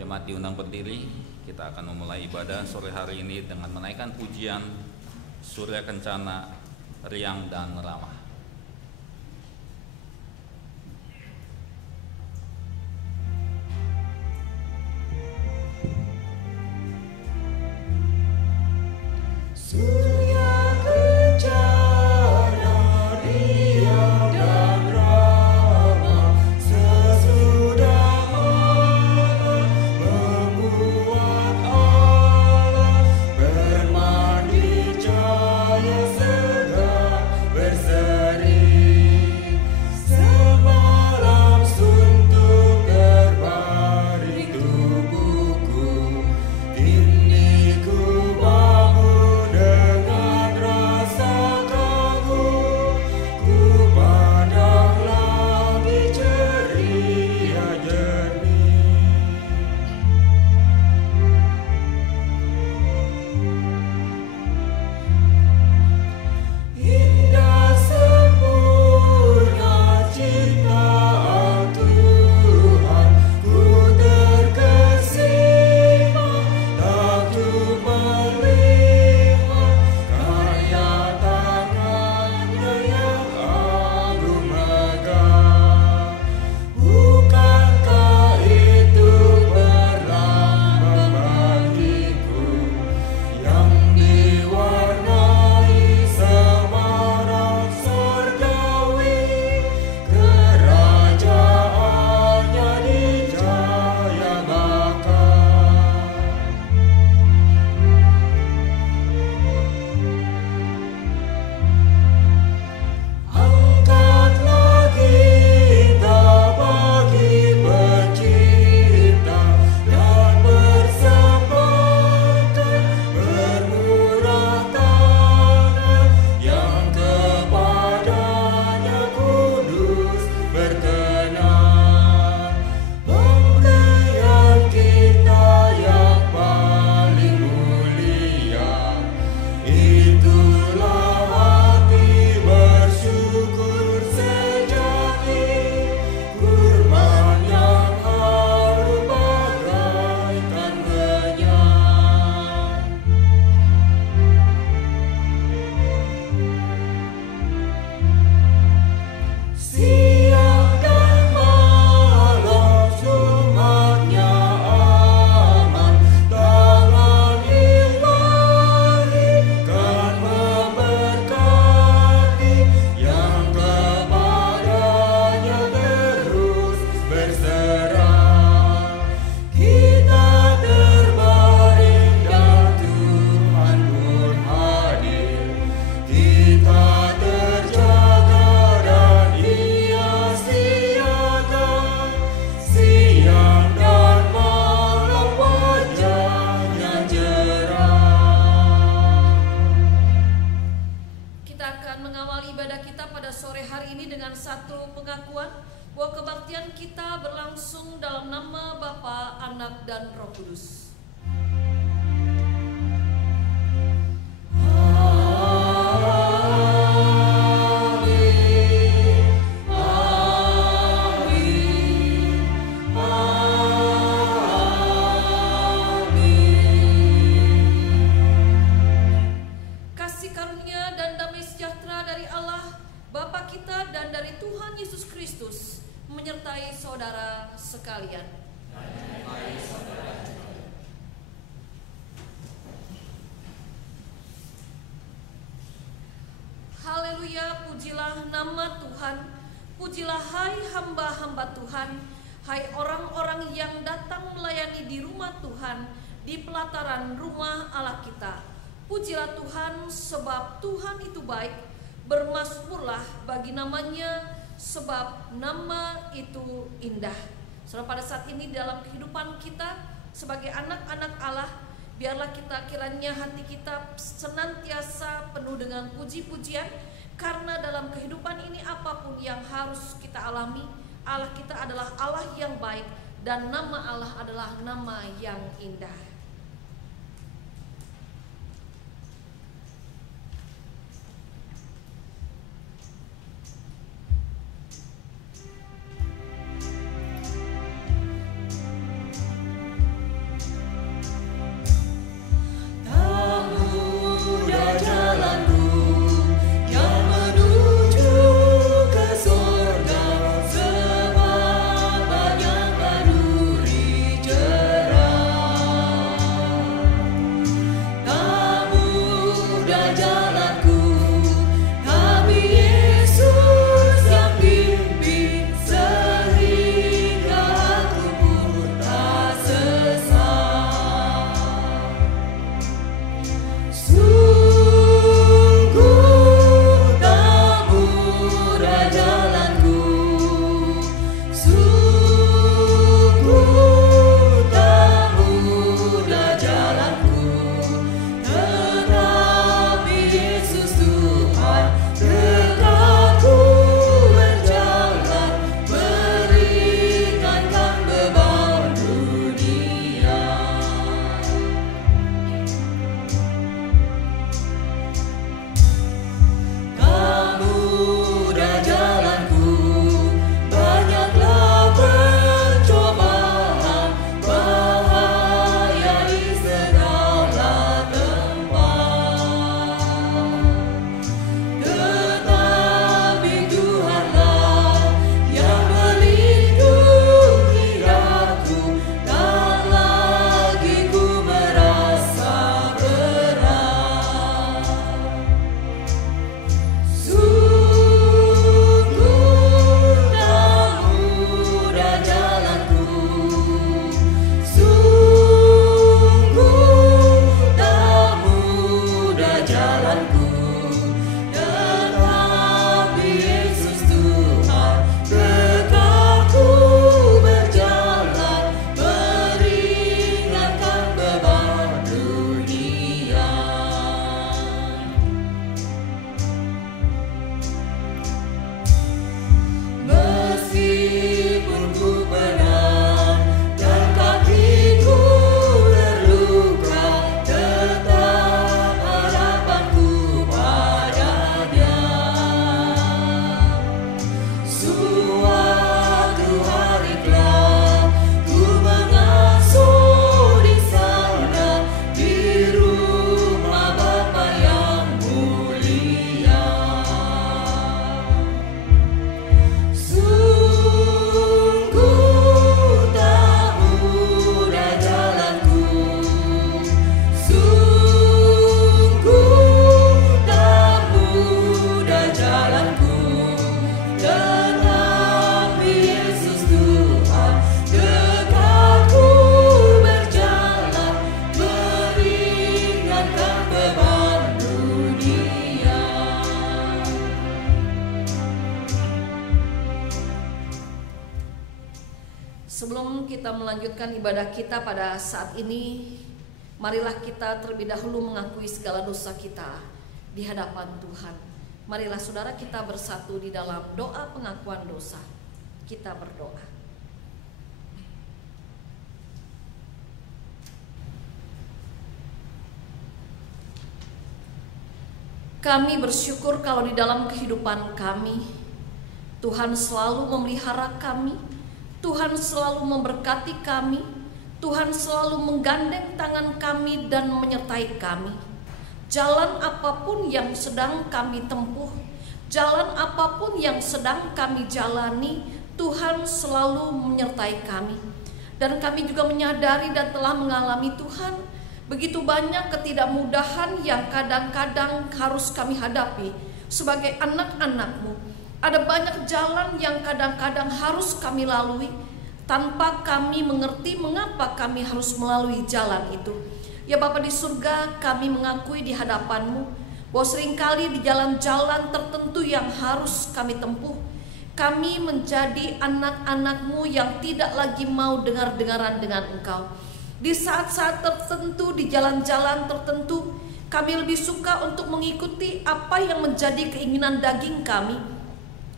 Jemaat diundang berdiri. Kita akan memulai ibadah sore hari ini dengan menaikkan pujian Surya Kencana, Riang dan Ramah. Haleluya, pujilah nama Tuhan. Pujilah hai hamba-hamba Tuhan, hai orang-orang yang datang melayani di rumah Tuhan, di pelataran rumah Allah kita. Pujilah Tuhan sebab Tuhan itu baik, bermazmurlah bagi namanya sebab nama itu indah. Saudara, pada saat ini dalam kehidupan kita sebagai anak-anak Allah, biarlah kita kiranya hati kita senantiasa penuh dengan puji-pujian, karena dalam kehidupan ini apapun yang harus kita alami, Allah kita adalah Allah yang baik dan nama Allah adalah nama yang indah. Sebelum kita melanjutkan ibadah kita pada saat ini, marilah kita terlebih dahulu mengakui segala dosa kita di hadapan Tuhan. Marilah saudara kita bersatu di dalam doa pengakuan dosa. Kita berdoa. Kami bersyukur kalau di dalam kehidupan kami, Tuhan selalu memelihara kami, Tuhan selalu memberkati kami, Tuhan selalu menggandeng tangan kami dan menyertai kami. Jalan apapun yang sedang kami tempuh, jalan apapun yang sedang kami jalani, Tuhan selalu menyertai kami. Dan kami juga menyadari dan telah mengalami Tuhan, begitu banyak ketidakmudahan yang kadang-kadang harus kami hadapi sebagai anak-anak-Mu. Ada banyak jalan yang kadang-kadang harus kami lalui tanpa kami mengerti mengapa kami harus melalui jalan itu. Ya Bapa di surga, kami mengakui di hadapan-Mu bahwa seringkali di jalan-jalan tertentu yang harus kami tempuh, kami menjadi anak-anak-Mu yang tidak lagi mau dengar-dengaran dengan Engkau. Di saat-saat tertentu, di jalan-jalan tertentu, kami lebih suka untuk mengikuti apa yang menjadi keinginan daging kami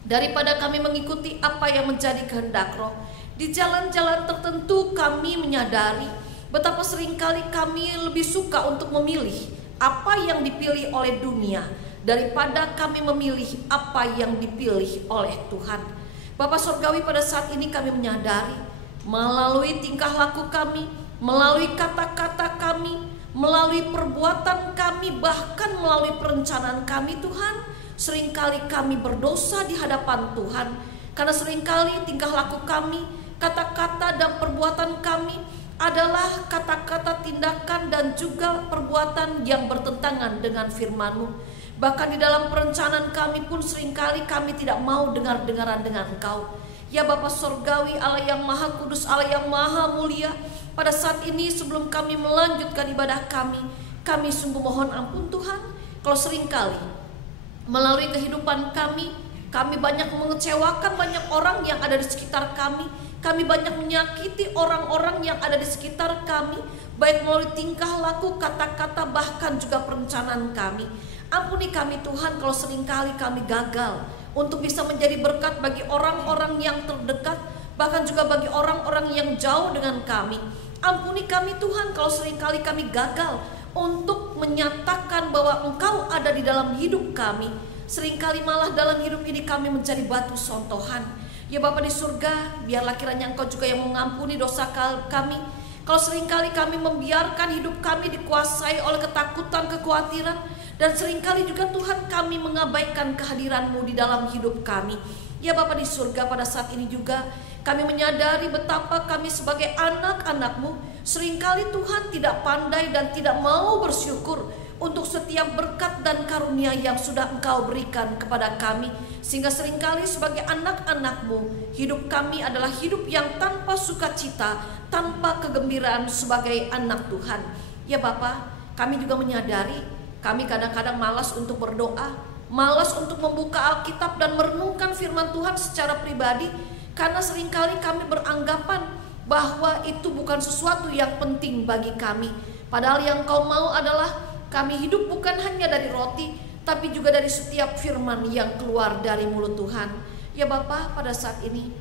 daripada kami mengikuti apa yang menjadi kehendak Roh. Di jalan-jalan tertentu kami menyadari betapa seringkali kami lebih suka untuk memilih apa yang dipilih oleh dunia daripada kami memilih apa yang dipilih oleh Tuhan. Bapa Surgawi, pada saat ini kami menyadari melalui tingkah laku kami, melalui kata-kata kami, melalui perbuatan kami, bahkan melalui perencanaan kami, Tuhan, seringkali kami berdosa di hadapan Tuhan. Karena seringkali tingkah laku kami, kata-kata dan perbuatan kami adalah kata-kata, tindakan dan juga perbuatan yang bertentangan dengan firman-Mu. Bahkan di dalam perencanaan kami pun seringkali kami tidak mau dengar-dengaran dengan Engkau. Ya Bapa Surgawi, Allah yang Maha Kudus, Allah yang Maha Mulia, pada saat ini sebelum kami melanjutkan ibadah kami sungguh mohon ampun Tuhan, kalau seringkali melalui kehidupan kami banyak mengecewakan banyak orang yang ada di sekitar kami banyak menyakiti orang-orang yang ada di sekitar kami, baik melalui tingkah laku, kata-kata, bahkan juga perencanaan kami. Ampuni kami Tuhan kalau seringkali kami gagal untuk bisa menjadi berkat bagi orang-orang yang terdekat, bahkan juga bagi orang-orang yang jauh dengan kami. Ampuni kami Tuhan kalau seringkali kami gagal untuk menyatakan bahwa Engkau ada di dalam hidup kami. Seringkali malah dalam hidup ini kami menjadi batu sontohan. Ya Bapa di surga, biarlah kiranya Engkau juga yang mengampuni dosa kami. Kalau seringkali kami membiarkan hidup kami dikuasai oleh ketakutan, kekhawatiran, dan seringkali juga Tuhan kami mengabaikan kehadiran-Mu di dalam hidup kami. Ya Bapa di surga, pada saat ini juga kami menyadari betapa kami sebagai anak-anak-Mu seringkali Tuhan tidak pandai dan tidak mau bersyukur untuk setiap berkat dan karunia yang sudah Engkau berikan kepada kami. Sehingga seringkali sebagai anak-anak-Mu, hidup kami adalah hidup yang tanpa sukacita, tanpa kegembiraan sebagai anak Tuhan. Ya Bapa, kami juga menyadari kami kadang-kadang malas untuk berdoa, malas untuk membuka Alkitab dan merenungkan firman Tuhan secara pribadi, karena seringkali kami beranggapan bahwa itu bukan sesuatu yang penting bagi kami. Padahal yang Kau mau adalah kami hidup bukan hanya dari roti, tapi juga dari setiap firman yang keluar dari mulut Tuhan. Ya Bapa, pada saat ini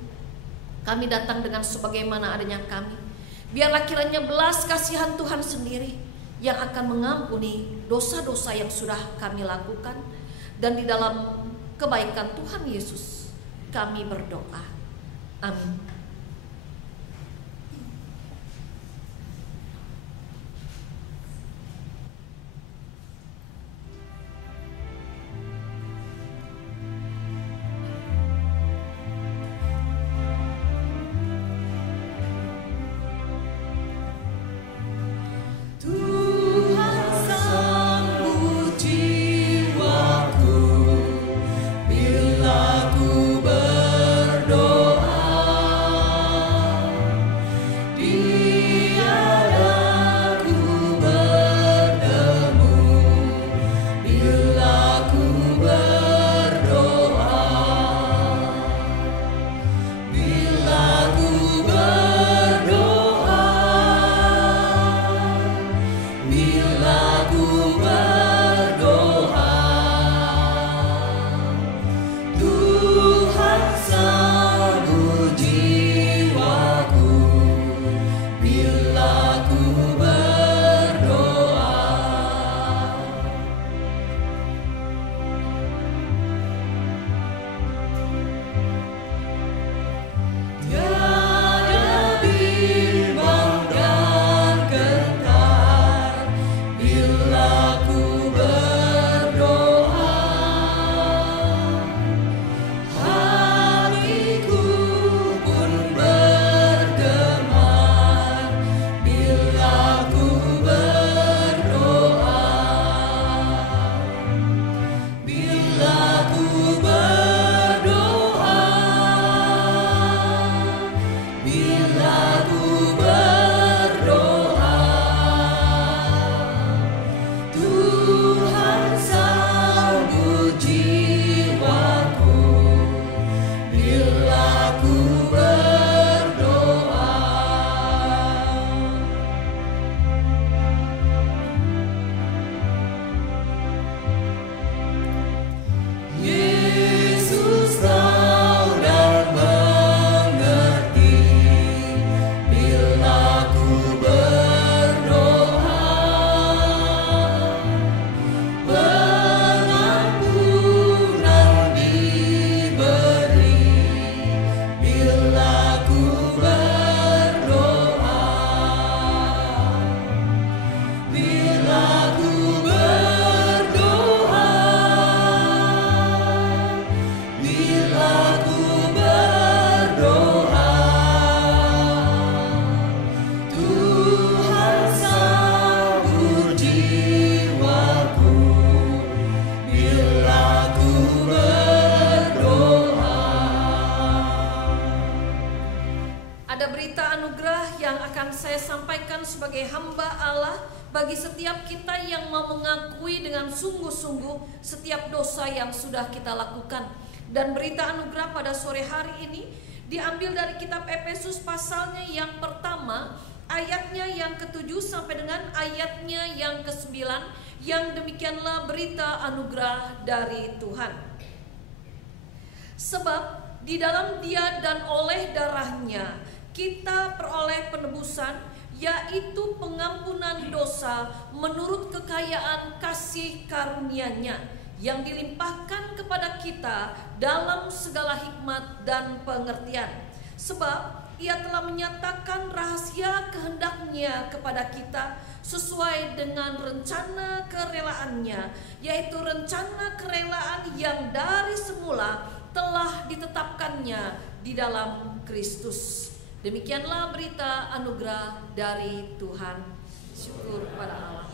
kami datang dengan sebagaimana adanya kami. Biarlah kiranya belas kasihan Tuhan sendiri yang akan mengampuni dosa-dosa yang sudah kami lakukan. Dan di dalam kebaikan Tuhan Yesus kami berdoa. Amin. Bila ku berdoa sebagai hamba Allah bagi setiap kita yang mau mengakui dengan sungguh-sungguh setiap dosa yang sudah kita lakukan. Dan berita anugerah pada sore hari ini diambil dari kitab Efesus pasalnya yang pertama, ayatnya yang ke-7 sampai dengan ayatnya yang ke-9, yang demikianlah berita anugerah dari Tuhan. Sebab di dalam Dia dan oleh darahnya kita peroleh penebusan, yaitu pengampunan dosa menurut kekayaan kasih karunia-Nya yang dilimpahkan kepada kita dalam segala hikmat dan pengertian. Sebab Ia telah menyatakan rahasia kehendak-Nya kepada kita sesuai dengan rencana kerelaannya, yaitu rencana kerelaan yang dari semula telah ditetapkannya di dalam Kristus. Demikianlah berita anugerah dari Tuhan. Syukur kepada Allah.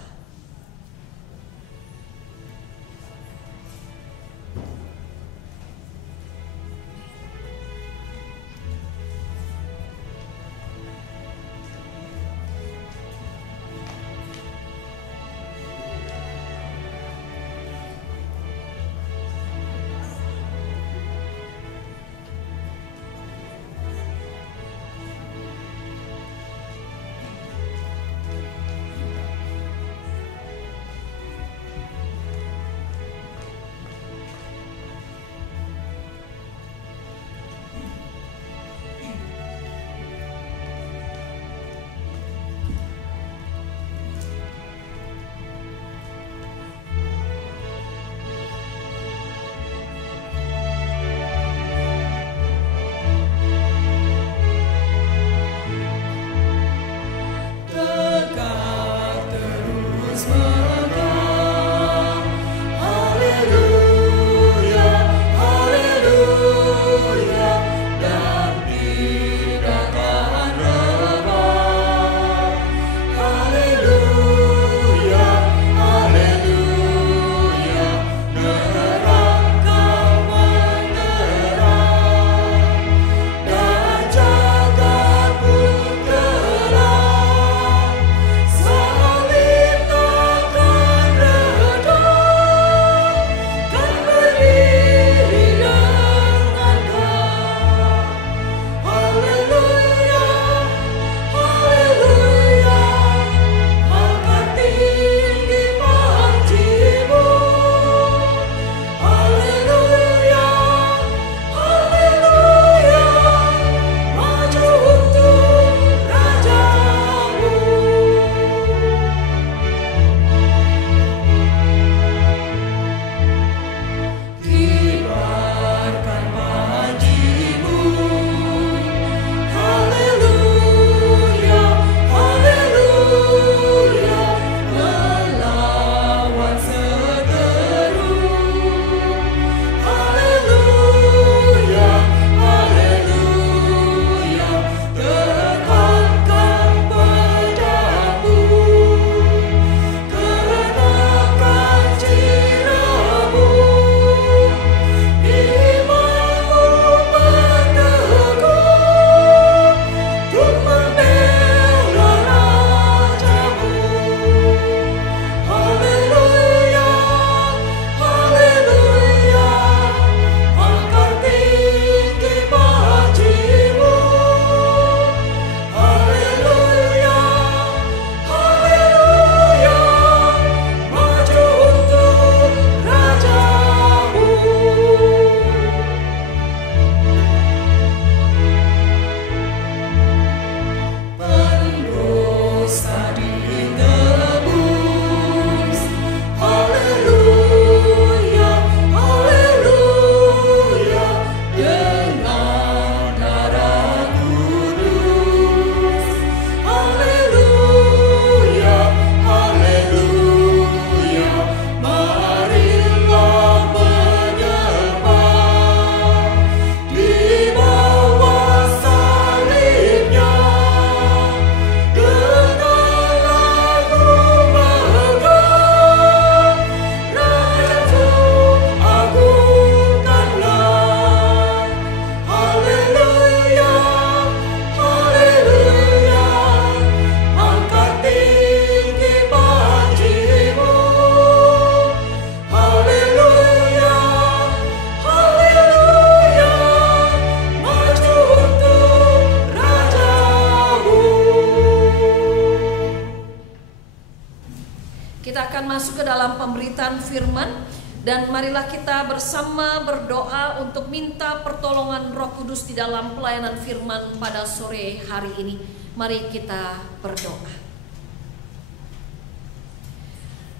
akan masuk ke dalam pemberitaan firman, dan marilah kita bersama berdoa untuk minta pertolongan Roh Kudus di dalam pelayanan firman pada sore hari ini. Mari kita berdoa.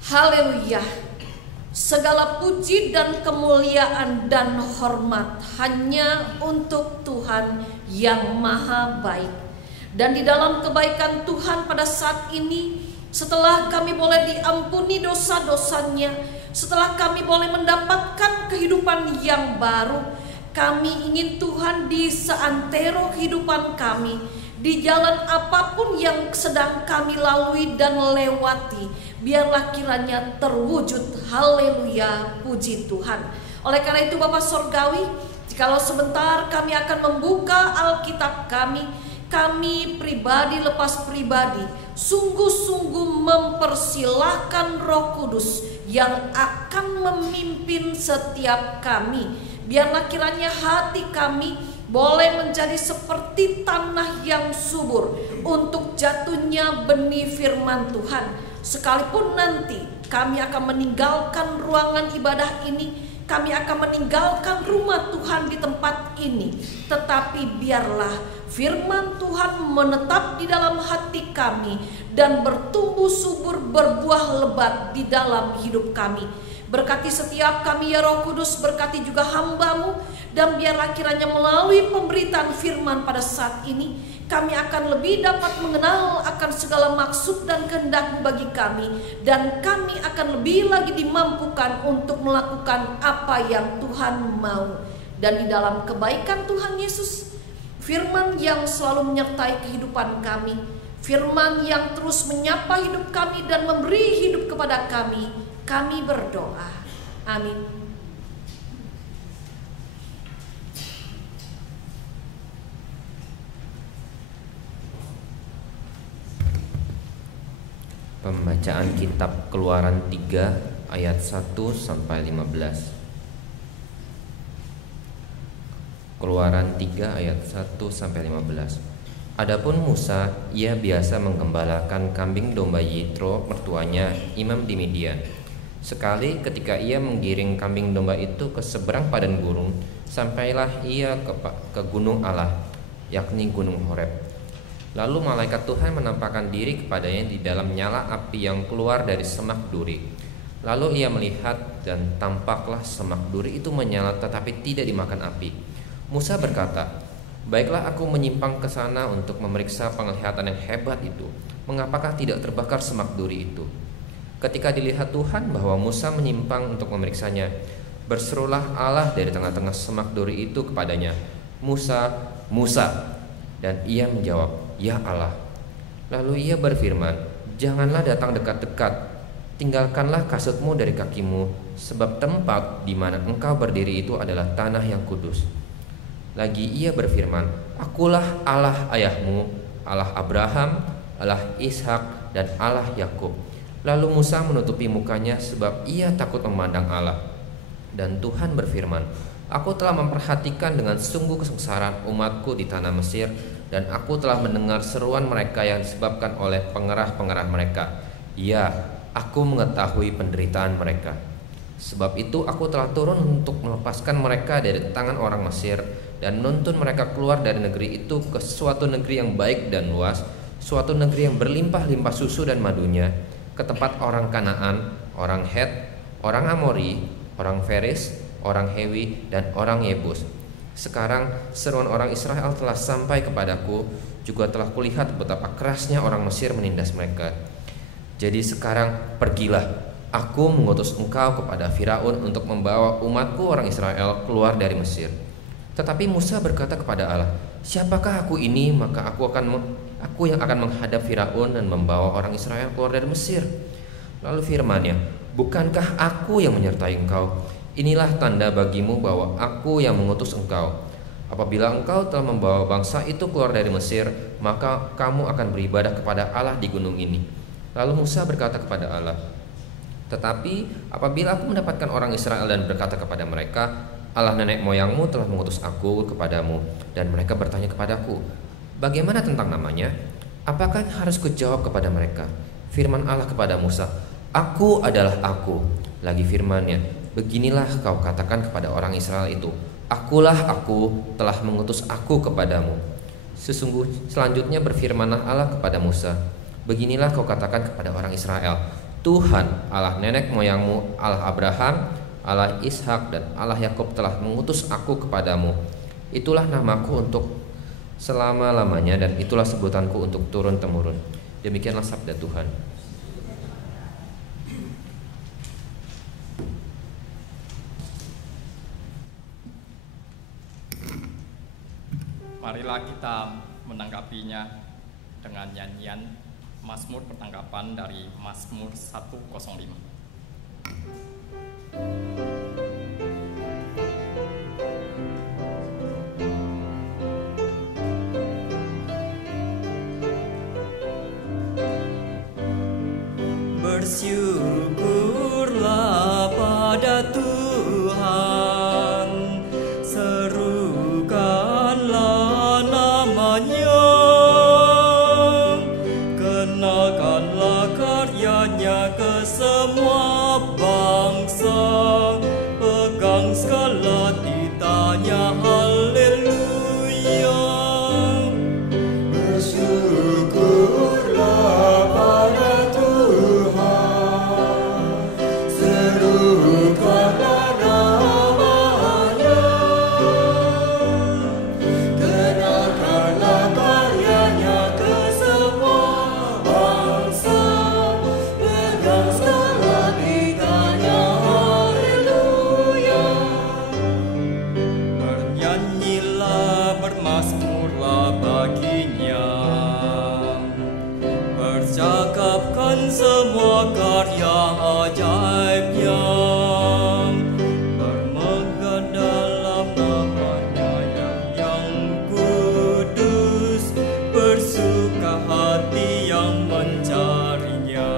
Haleluya. Segala puji dan kemuliaan dan hormat hanya untuk Tuhan yang maha baik. Dan di dalam kebaikan Tuhan pada saat ini, setelah kami boleh diampuni dosa-dosanya, setelah kami boleh mendapatkan kehidupan yang baru, kami ingin Tuhan di seantero kehidupan kami, di jalan apapun yang sedang kami lalui dan lewati, biarlah kiranya terwujud. Haleluya, puji Tuhan. Oleh karena itu Bapa Sorgawi, jikalau sebentar kami akan membuka Alkitab kami pribadi lepas pribadi sungguh-sungguh mempersilahkan Roh Kudus yang akan memimpin setiap kami. Biarlah kiranya hati kami boleh menjadi seperti tanah yang subur untuk jatuhnya benih firman Tuhan. Sekalipun nanti kami akan meninggalkan ruangan ibadah ini, kami akan meninggalkan rumah Tuhan di tempat ini, tetapi biarlah firman Tuhan menetap di dalam hati kami dan bertumbuh subur, berbuah lebat di dalam hidup kami. Berkati setiap kami ya Roh Kudus, berkati juga hamba-Mu, dan biarlah kiranya melalui pemberitaan firman pada saat ini, kami akan lebih dapat mengenal akan segala maksud dan kehendak bagi kami, dan kami akan lebih lagi dimampukan untuk melakukan apa yang Tuhan mau. Dan di dalam kebaikan Tuhan Yesus, firman yang selalu menyertai kehidupan kami, firman yang terus menyapa hidup kami dan memberi hidup kepada kami berdoa. Amin. Pembacaan kitab Keluaran 3 ayat 1 sampai 15. Keluaran 3 ayat 1 sampai 15. Adapun Musa, ia biasa menggembalakan kambing domba Yitro mertuanya, imam di Midian. Sekali ketika ia menggiring kambing domba itu ke seberang padang gurun, sampailah ia ke gunung Allah, yakni gunung Horeb. Lalu malaikat Tuhan menampakkan diri kepadanya di dalam nyala api yang keluar dari semak duri. Lalu ia melihat, dan tampaklah semak duri itu menyala tetapi tidak dimakan api. Musa berkata, "Baiklah, aku menyimpang ke sana untuk memeriksa penglihatan yang hebat itu. Mengapakah tidak terbakar semak duri itu?" Ketika dilihat Tuhan bahwa Musa menyimpang untuk memeriksanya, berserulah Allah dari tengah-tengah semak duri itu kepadanya, "Musa, Musa." Dan ia menjawab, "Ya Allah." Lalu ia berfirman, "Janganlah datang dekat-dekat. Tinggalkanlah kasutmu dari kakimu, sebab tempat di mana engkau berdiri itu adalah tanah yang kudus." Lagi ia berfirman, "Akulah Allah ayahmu, Allah Abraham, Allah Ishak, dan Allah Yakub." Lalu Musa menutupi mukanya sebab ia takut memandang Allah. Dan Tuhan berfirman, "Aku telah memperhatikan dengan sungguh kesengsaraan umatku di tanah Mesir, dan aku telah mendengar seruan mereka yang disebabkan oleh pengerah-pengerah mereka. Ya, aku mengetahui penderitaan mereka. Sebab itu aku telah turun untuk melepaskan mereka dari tangan orang Mesir dan menuntun mereka keluar dari negeri itu ke suatu negeri yang baik dan luas, suatu negeri yang berlimpah-limpah susu dan madunya, ke tempat orang Kanaan, orang Het, orang Amori, orang Feris, orang Hewi, dan orang Yebus. Sekarang seruan orang Israel telah sampai kepadaku, juga telah kulihat betapa kerasnya orang Mesir menindas mereka. Jadi sekarang pergilah, aku mengutus engkau kepada Firaun untuk membawa umatku orang Israel keluar dari Mesir." Tetapi Musa berkata kepada Allah, "Siapakah aku ini, maka aku yang akan menghadap Firaun dan membawa orang Israel keluar dari Mesir?" Lalu firman-Nya, "Bukankah aku yang menyertai engkau? Inilah tanda bagimu bahwa aku yang mengutus engkau. Apabila engkau telah membawa bangsa itu keluar dari Mesir, maka kamu akan beribadah kepada Allah di gunung ini." Lalu Musa berkata kepada Allah, "Tetapi apabila aku mendapatkan orang Israel dan berkata kepada mereka, Allah nenek moyangmu telah mengutus aku kepadamu, dan mereka bertanya kepadaku, bagaimana tentang namanya? Apakah harus kujawab kepada mereka?" Firman Allah kepada Musa, Aku adalah aku. Lagi firman-Nya, beginilah kau katakan kepada orang Israel itu, akulah aku, telah mengutus aku kepadamu. Selanjutnya berfirmanlah Allah kepada Musa, beginilah kau katakan kepada orang Israel, Tuhan Allah nenek moyangmu, Allah Abraham, Allah Ishak dan Allah Yakub telah mengutus aku kepadamu. Itulah namaku untuk selama-lamanya dan itulah sebutanku untuk turun-temurun. Demikianlah sabda Tuhan. Marilah kita menanggapinya dengan nyanyian Mazmur pertanggapan dari Mazmur 105. Bersyukurlah pada Tuhan, serukanlah namanya, kenalkanlah karyanya ke semua bangsa, pegang segala titanya, haleluya. Bersyukurlah pada semua karya ajaibnya, bermegah dalam namanya yang kudus, bersuka hati yang mencarinya.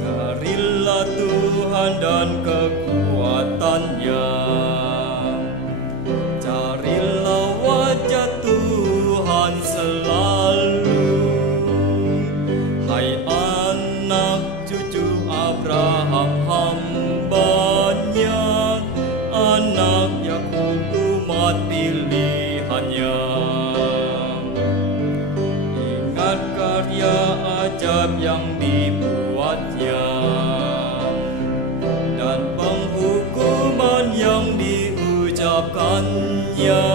Carilah Tuhan dan kekuatannya, carilah wajah Tuhan selalu. Anak cucu Abraham hambanya, anak Yakub umat pilihannya. Ingat karya ajaib yang dibuatnya dan penghukuman yang diucapkannya.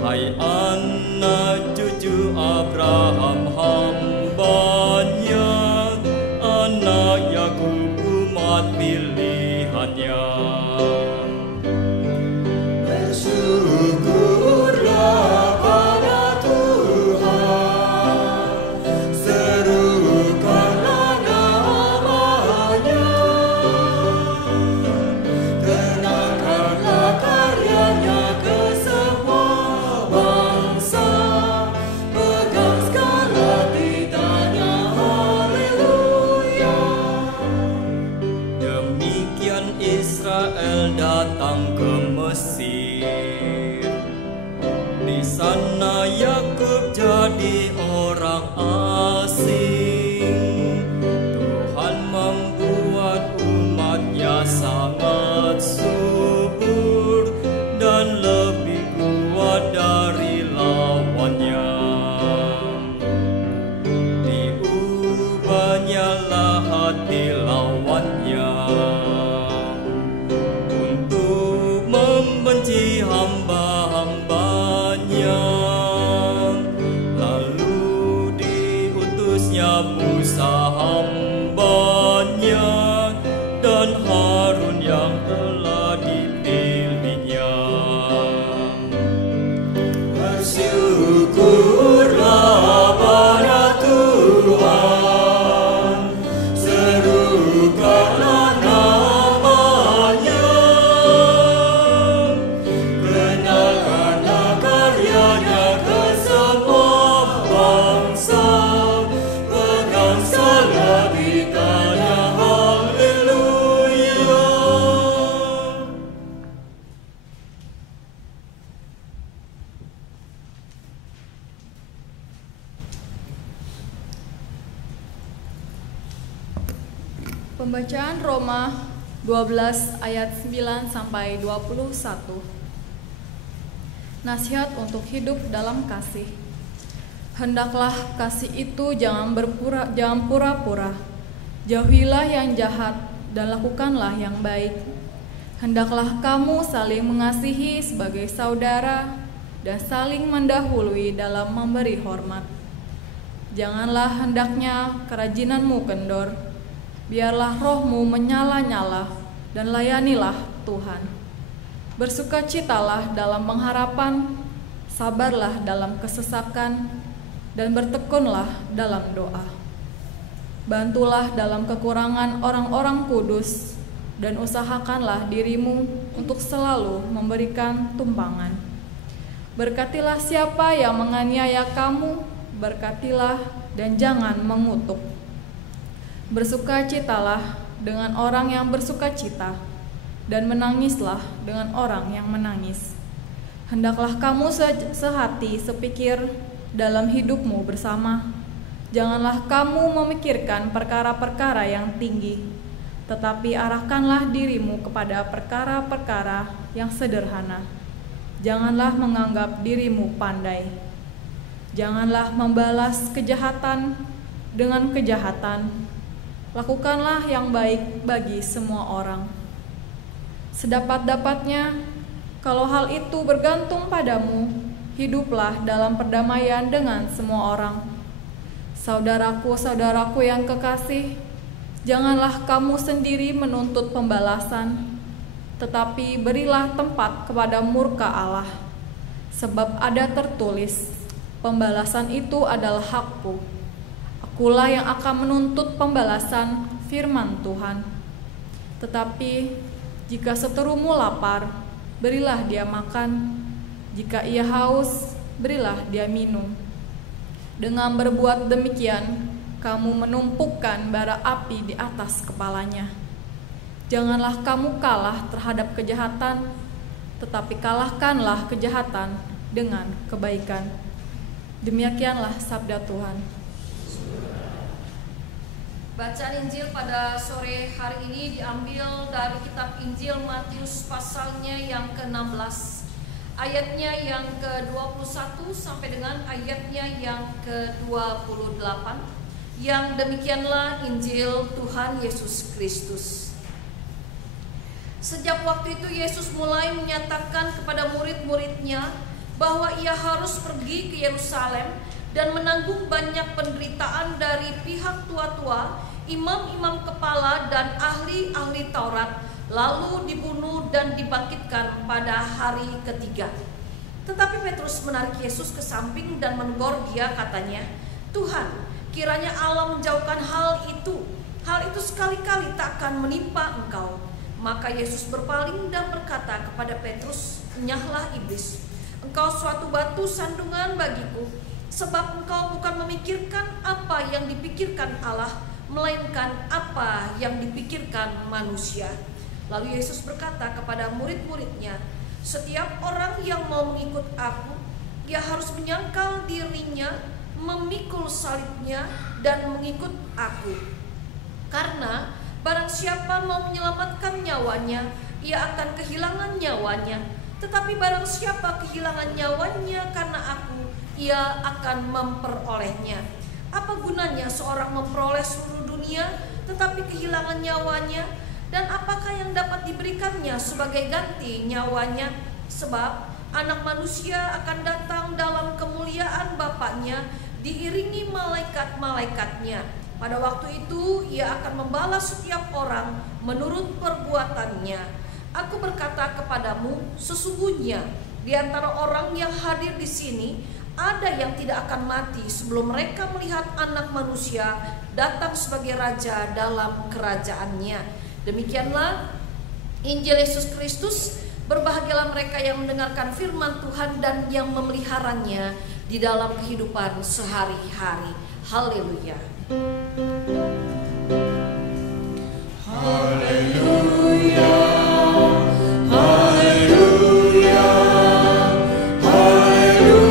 Hai anak cucu Abraham hambanya, anak Yakub umat pilihannya. Bersyukurlah pada Tuhan, serukanlah namanya, kenalkanlah karyanya ke semua bangsa, pegang segala titanya, haleluya. Demikian Israel datang ke Mesir, di sana Yakub jadi orang asing. Tuhan membuat umatnya sangat subur dan lebih kuat dari lawannya. Diubahnya hati lawannya untuk membenci hamba-hambanya. Lalu diutusnya Musa hambanya dan Harun yang telah dipilihnya. Bersyukurlah pada Tuhan, serukanlah namanya, kenalkanlah karyanya ke semua bangsa, pegang segala titanya, haleluya. Pembacaan Roma 12 ayat 9 sampai 21. Nasihat untuk hidup dalam kasih. Hendaklah kasih itu jangan pura-pura. Jauhilah yang jahat dan lakukanlah yang baik. Hendaklah kamu saling mengasihi sebagai saudara dan saling mendahului dalam memberi hormat. Janganlah hendaknya kerajinanmu kendor. Biarlah rohmu menyala-nyala dan layanilah Tuhan. Bersukacitalah dalam pengharapan, sabarlah dalam kesesakan, dan bertekunlah dalam doa. Bantulah dalam kekurangan orang-orang kudus, dan usahakanlah dirimu untuk selalu memberikan tumpangan. Berkatilah siapa yang menganiaya kamu, berkatilah dan jangan mengutuk. Bersukacitalah dengan orang yang bersukacita, dan menangislah dengan orang yang menangis. Hendaklah kamu sehati sepikir dalam hidupmu bersama. Janganlah kamu memikirkan perkara-perkara yang tinggi, tetapi arahkanlah dirimu kepada perkara-perkara yang sederhana. Janganlah menganggap dirimu pandai. Janganlah membalas kejahatan dengan kejahatan. Lakukanlah yang baik bagi semua orang. Sedapat-dapatnya, kalau hal itu bergantung padamu, hiduplah dalam perdamaian dengan semua orang. Saudaraku yang kekasih, janganlah kamu sendiri menuntut pembalasan, tetapi berilah tempat kepada murka Allah. Sebab ada tertulis, pembalasan itu adalah hakku. Akulah yang akan menuntut pembalasan, firman Tuhan. Tetapi jika seterumu lapar, berilah dia makan. Jika ia haus, berilah dia minum. Dengan berbuat demikian, kamu menumpukkan bara api di atas kepalanya. Janganlah kamu kalah terhadap kejahatan, tetapi kalahkanlah kejahatan dengan kebaikan. Demikianlah sabda Tuhan. Bacaan Injil pada sore hari ini diambil dari kitab Injil Matius pasalnya yang ke-16, ayatnya yang ke-21 sampai dengan ayatnya yang ke-28. Yang demikianlah Injil Tuhan Yesus Kristus. Sejak waktu itu Yesus mulai menyatakan kepada murid-muridnya bahwa ia harus pergi ke Yerusalem dan menanggung banyak penderitaan dari pihak tua-tua, imam-imam kepala dan ahli-ahli Taurat, lalu dibunuh dan dibangkitkan pada hari ketiga. Tetapi Petrus menarik Yesus ke samping dan menegur dia, katanya, "Tuhan, kiranya Allah menjauhkan hal itu sekali-kali tak akan menimpa engkau." Maka Yesus berpaling dan berkata kepada Petrus, "Enyahlah iblis, engkau suatu batu sandungan bagiku, sebab engkau bukan memikirkan apa yang dipikirkan Allah, melainkan apa yang dipikirkan manusia." Lalu Yesus berkata kepada murid-muridnya, "Setiap orang yang mau mengikut aku, ia harus menyangkal dirinya, memikul salibnya, dan mengikut aku. Karena barang siapa mau menyelamatkan nyawanya, ia akan kehilangan nyawanya. Tetapi barang siapa kehilangan nyawanya karena aku, ia akan memperolehnya. Apa gunanya seorang memperoleh seluruh dunia tetapi kehilangan nyawanya? Dan apakah yang dapat diberikannya sebagai ganti nyawanya? Sebab Anak Manusia akan datang dalam kemuliaan Bapa-Nya diiringi malaikat-malaikatnya. Pada waktu itu ia akan membalas setiap orang menurut perbuatannya. Aku berkata kepadamu, sesungguhnya di antara orang yang hadir di sini ada yang tidak akan mati sebelum mereka melihat Anak Manusia datang sebagai Raja dalam kerajaannya." Demikianlah Injil Yesus Kristus. Berbahagialah mereka yang mendengarkan firman Tuhan dan yang memeliharanya di dalam kehidupan sehari-hari. Haleluya. Haleluya. Haleluya. Haleluya.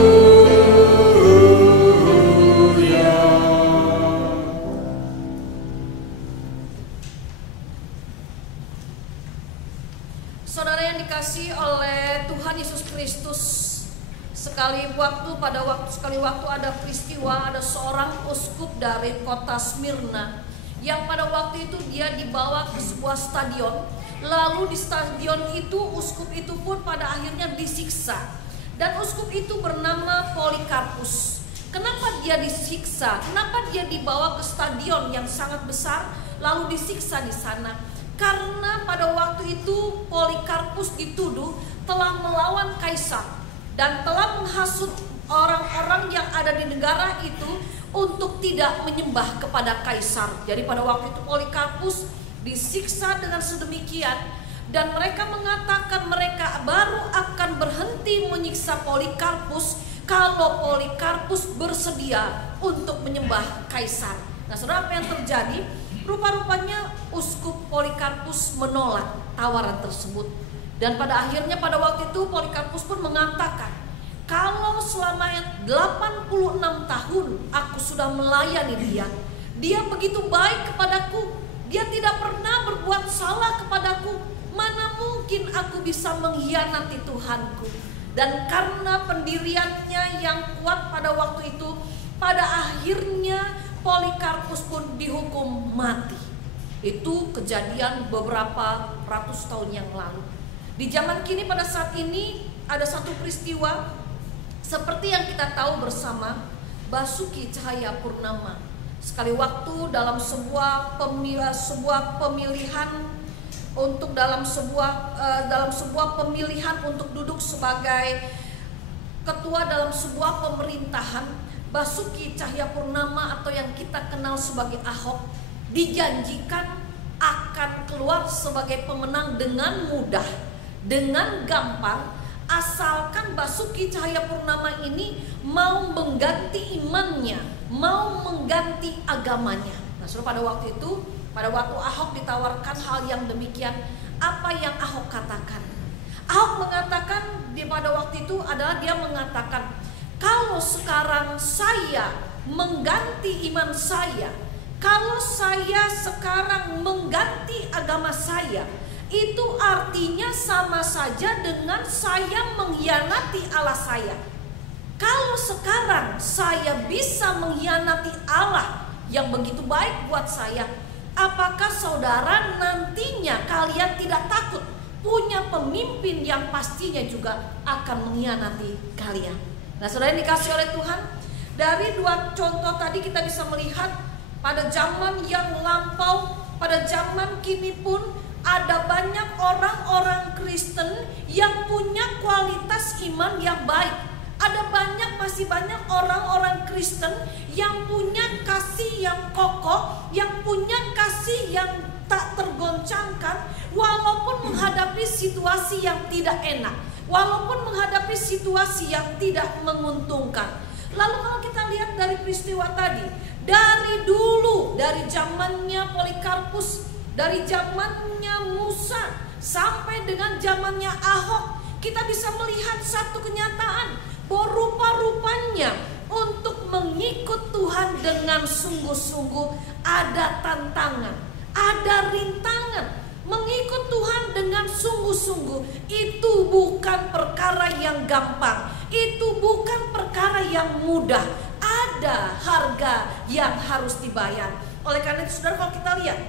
ada peristiwa, ada seorang uskup dari kota Smyrna yang pada waktu itu dia dibawa ke sebuah stadion. Lalu di stadion itu uskup itu pun pada akhirnya disiksa. Dan uskup itu bernama Polikarpus. Kenapa dia disiksa? Kenapa dia dibawa ke stadion yang sangat besar lalu disiksa di sana? Karena pada waktu itu Polikarpus dituduh telah melawan kaisar dan telah menghasut orang-orang yang ada di negara itu untuk tidak menyembah kepada kaisar. Jadi pada waktu itu Polikarpus disiksa dengan sedemikian. Dan mereka mengatakan mereka baru akan berhenti menyiksa Polikarpus kalau Polikarpus bersedia untuk menyembah kaisar. Nah, saudara, apa yang terjadi? Rupa-rupanya uskup Polikarpus menolak tawaran tersebut. Dan pada akhirnya pada waktu itu Polikarpus pun mengatakan, kalau selama 86 tahun aku sudah melayani dia begitu baik kepadaku, dia tidak pernah berbuat salah kepadaku. Mana mungkin aku bisa mengkhianati Tuhanku? Dan karena pendiriannya yang kuat pada waktu itu, pada akhirnya Polikarpus pun dihukum mati. Itu kejadian beberapa ratus tahun yang lalu. Di zaman kini pada saat ini ada satu peristiwa seperti yang kita tahu bersama, Basuki Cahayapurnama. Sekali waktu dalam sebuah pemilihan untuk dalam sebuah pemilihan untuk duduk sebagai ketua dalam sebuah pemerintahan, Basuki Cahayapurnama atau yang kita kenal sebagai Ahok dijanjikan akan keluar sebagai pemenang dengan mudah, dengan gampang, asalkan Basuki Cahayapurnama ini mau mengganti imannya, mau mengganti agamanya. Nah, saudara, pada waktu itu, pada waktu Ahok ditawarkan hal yang demikian, apa yang Ahok katakan? Ahok mengatakan pada waktu itu adalah dia mengatakan, kalau sekarang saya mengganti iman saya, kalau saya sekarang mengganti agama saya, itu artinya sama saja dengan saya mengkhianati Allah saya. Kalau sekarang saya bisa mengkhianati Allah yang begitu baik buat saya, apakah saudara nantinya kalian tidak takut punya pemimpin yang pastinya juga akan mengkhianati kalian? Nah, saudara yang dikasih oleh Tuhan, dari dua contoh tadi kita bisa melihat pada zaman yang lampau, pada zaman kini pun ada banyak orang-orang Kristen yang punya kualitas iman yang baik. Masih banyak orang-orang Kristen yang punya kasih yang kokoh, yang punya kasih yang tak tergoncangkan, walaupun menghadapi situasi yang tidak enak, walaupun menghadapi situasi yang tidak menguntungkan. Lalu kalau kita lihat dari peristiwa tadi, dari dulu, dari zamannya Polikarpus, dari zamannya Musa, sampai dengan zamannya Ahok, kita bisa melihat satu kenyataan bahwa rupa-rupanya untuk mengikut Tuhan dengan sungguh-sungguh ada tantangan, ada rintangan. Mengikut Tuhan dengan sungguh-sungguh itu bukan perkara yang gampang, itu bukan perkara yang mudah. Ada harga yang harus dibayar. Oleh karena itu, saudara, kalau kita lihat,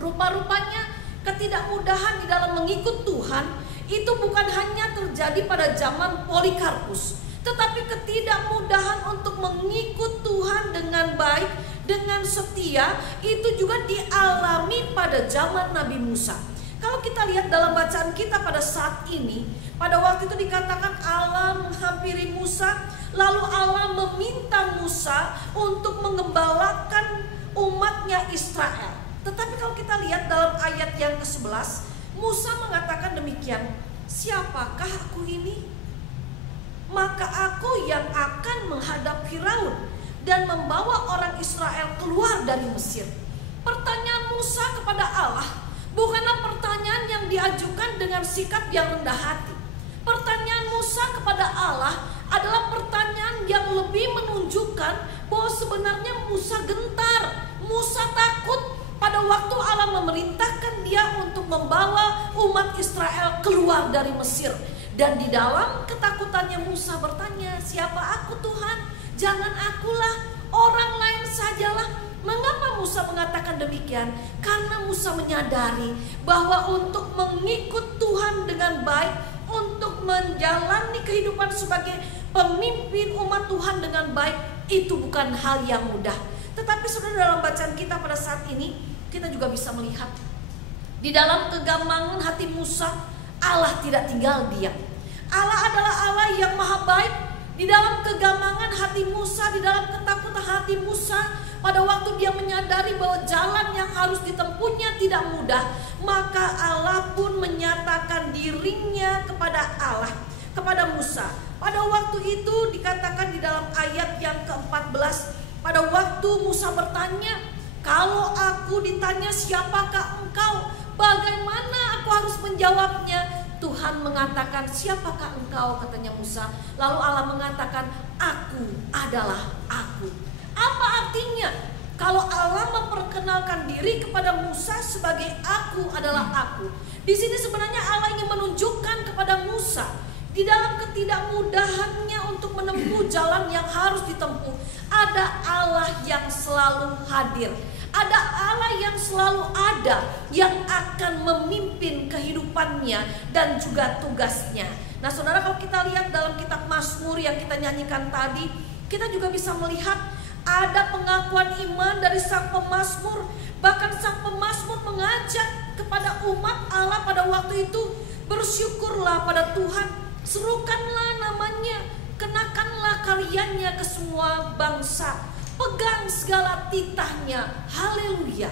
rupa-rupanya ketidakmudahan di dalam mengikut Tuhan itu bukan hanya terjadi pada zaman Polikarpus, tetapi ketidakmudahan untuk mengikut Tuhan dengan baik, dengan setia, itu juga dialami pada zaman Nabi Musa. Kalau kita lihat dalam bacaan kita pada saat ini, pada waktu itu dikatakan Allah menghampiri Musa, lalu Allah meminta Musa untuk mengembalakan umatnya Israel. Tetapi kalau kita lihat dalam ayat yang ke-11, Musa mengatakan demikian, siapakah aku ini? Maka aku yang akan menghadap Firaun dan membawa orang Israel keluar dari Mesir. Pertanyaan Musa kepada Allah bukanlah pertanyaan yang diajukan dengan sikap yang rendah hati. Pertanyaan Musa kepada Allah adalah pertanyaan yang lebih menunjukkan bahwa sebenarnya Musa gentar, Musa takut. Pada waktu Allah memerintahkan dia untuk membawa umat Israel keluar dari Mesir. Dan di dalam ketakutannya Musa bertanya, siapa aku Tuhan? Jangan akulah, orang lain sajalah. Mengapa Musa mengatakan demikian? Karena Musa menyadari bahwa untuk mengikut Tuhan dengan baik, untuk menjalani kehidupan sebagai pemimpin umat Tuhan dengan baik, itu bukan hal yang mudah. Tetapi saudara, dalam bacaan kita pada saat ini, kita juga bisa melihat di dalam kegamangan hati Musa, Allah tidak tinggal diam. Allah adalah Allah yang maha baik. Di dalam kegamangan hati Musa, di dalam ketakutan hati Musa, pada waktu dia menyadari bahwa jalan yang harus ditempuhnya tidak mudah, maka Allah pun menyatakan dirinya kepada Musa. Pada waktu itu dikatakan di dalam ayat yang ke-14, pada waktu Musa bertanya, "Kalau aku ditanya siapakah engkau, bagaimana aku harus menjawabnya?" Tuhan mengatakan, "Siapakah engkau?" katanya Musa. Lalu Allah mengatakan, "Aku adalah aku." Apa artinya? Kalau Allah memperkenalkan diri kepada Musa sebagai "Aku adalah aku", di sini sebenarnya Allah ingin menunjukkan kepada Musa, di dalam ketidakmudahannya untuk menempuh jalan yang harus ditempuh, ada Allah yang selalu hadir. Ada Allah yang selalu ada, yang akan memimpin kehidupannya dan juga tugasnya. Nah saudara, kalau kita lihat dalam kitab Mazmur yang kita nyanyikan tadi, kita juga bisa melihat ada pengakuan iman dari sang pemazmur. Bahkan sang pemazmur mengajak kepada umat Allah pada waktu itu, "Bersyukurlah pada Tuhan, serukanlah namanya, kenakanlah karyanya ke semua bangsa, pegang segala titahnya, haleluya."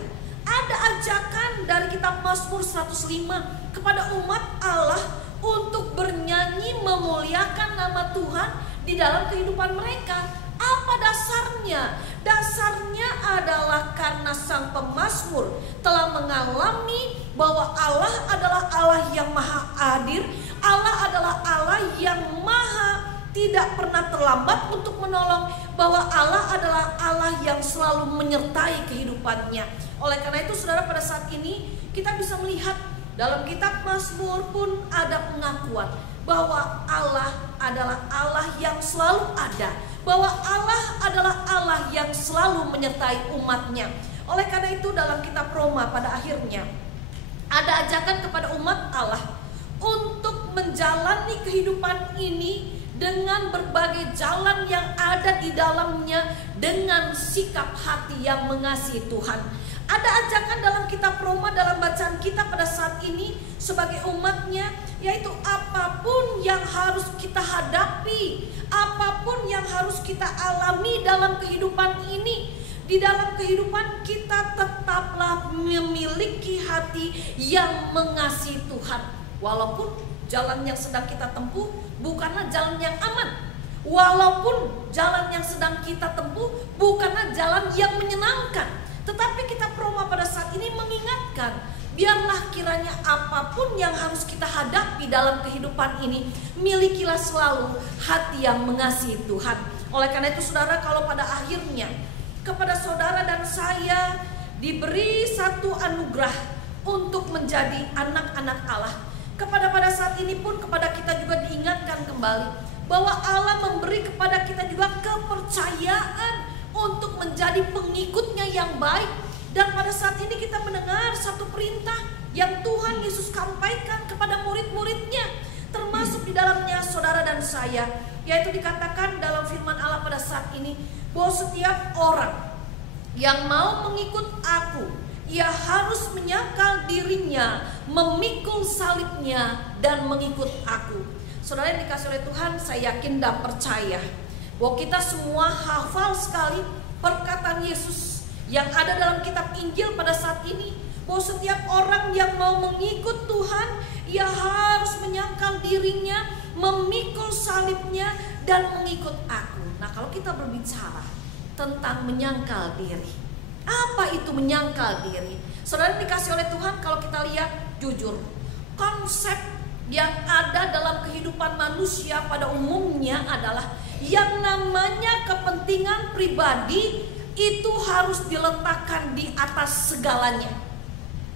Ada ajakan dari kitab Mazmur 105 kepada umat Allah untuk bernyanyi memuliakan nama Tuhan di dalam kehidupan mereka. Apa dasarnya? Dasarnya adalah karena sang pemazmur telah mengalami bahwa Allah adalah Allah yang maha hadir, Allah adalah Allah yang maha tidak pernah terlambat untuk menolong, bahwa Allah adalah Allah yang selalu menyertai kehidupannya. Oleh karena itu saudara, pada saat ini kita bisa melihat dalam kitab Mazmur pun ada pengakuan bahwa Allah adalah Allah yang selalu ada, bahwa Allah adalah Allah yang selalu menyertai umatnya. Oleh karena itu dalam kitab Roma pada akhirnya ada ajakan kepada umat Allah untuk menjalani kehidupan ini dengan berbagai jalan yang ada di dalamnya, dengan sikap hati yang mengasihi Tuhan. Ada ajakan dalam kitab Roma dalam bacaan kita pada saat ini sebagai umatnya, yaitu apapun yang harus kita hadapi, apapun yang harus kita alami dalam kehidupan ini, di dalam kehidupan kita tetaplah memiliki hati yang mengasihi Tuhan. Walaupun jalan yang sedang kita tempuh bukanlah jalan yang aman, walaupun jalan yang sedang kita tempuh bukanlah jalan yang menyenangkan, tetapi kitab Roma pada saat ini mengingatkan, biarlah kiranya apapun yang harus kita hadapi dalam kehidupan ini, milikilah selalu hati yang mengasihi Tuhan. Oleh karena itu saudara, kalau pada akhirnya kepada saudara dan saya diberi satu anugerah untuk menjadi anak-anak Allah, kepada pada saat ini pun kepada kita juga diingatkan kembali bahwa Allah memberi kepada kita juga kepercayaan untuk menjadi pengikutnya yang baik. Dan pada saat ini kita mendengar satu perintah yang Tuhan Yesus sampaikan kepada murid-muridnya, termasuk di dalamnya saudara dan saya, yaitu dikatakan dalam firman Allah pada saat ini bahwa setiap orang yang mau mengikut aku, ia harus menyangkal dirinya, memikul salibnya, dan mengikut aku. Saudara yang dikasih oleh Tuhan, saya yakin dan percaya bahwa kita semua hafal sekali perkataan Yesus yang ada dalam kitab Injil pada saat ini, bahwa setiap orang yang mau mengikut Tuhan, ia harus menyangkal dirinya, memikul salibnya, dan mengikut aku. Nah, kalau kita berbicara tentang menyangkal diri, apa itu menyangkal diri? Saudara dikasih oleh Tuhan, kalau kita lihat jujur, konsep yang ada dalam kehidupan manusia pada umumnya adalah yang namanya kepentingan pribadi itu harus diletakkan di atas segalanya.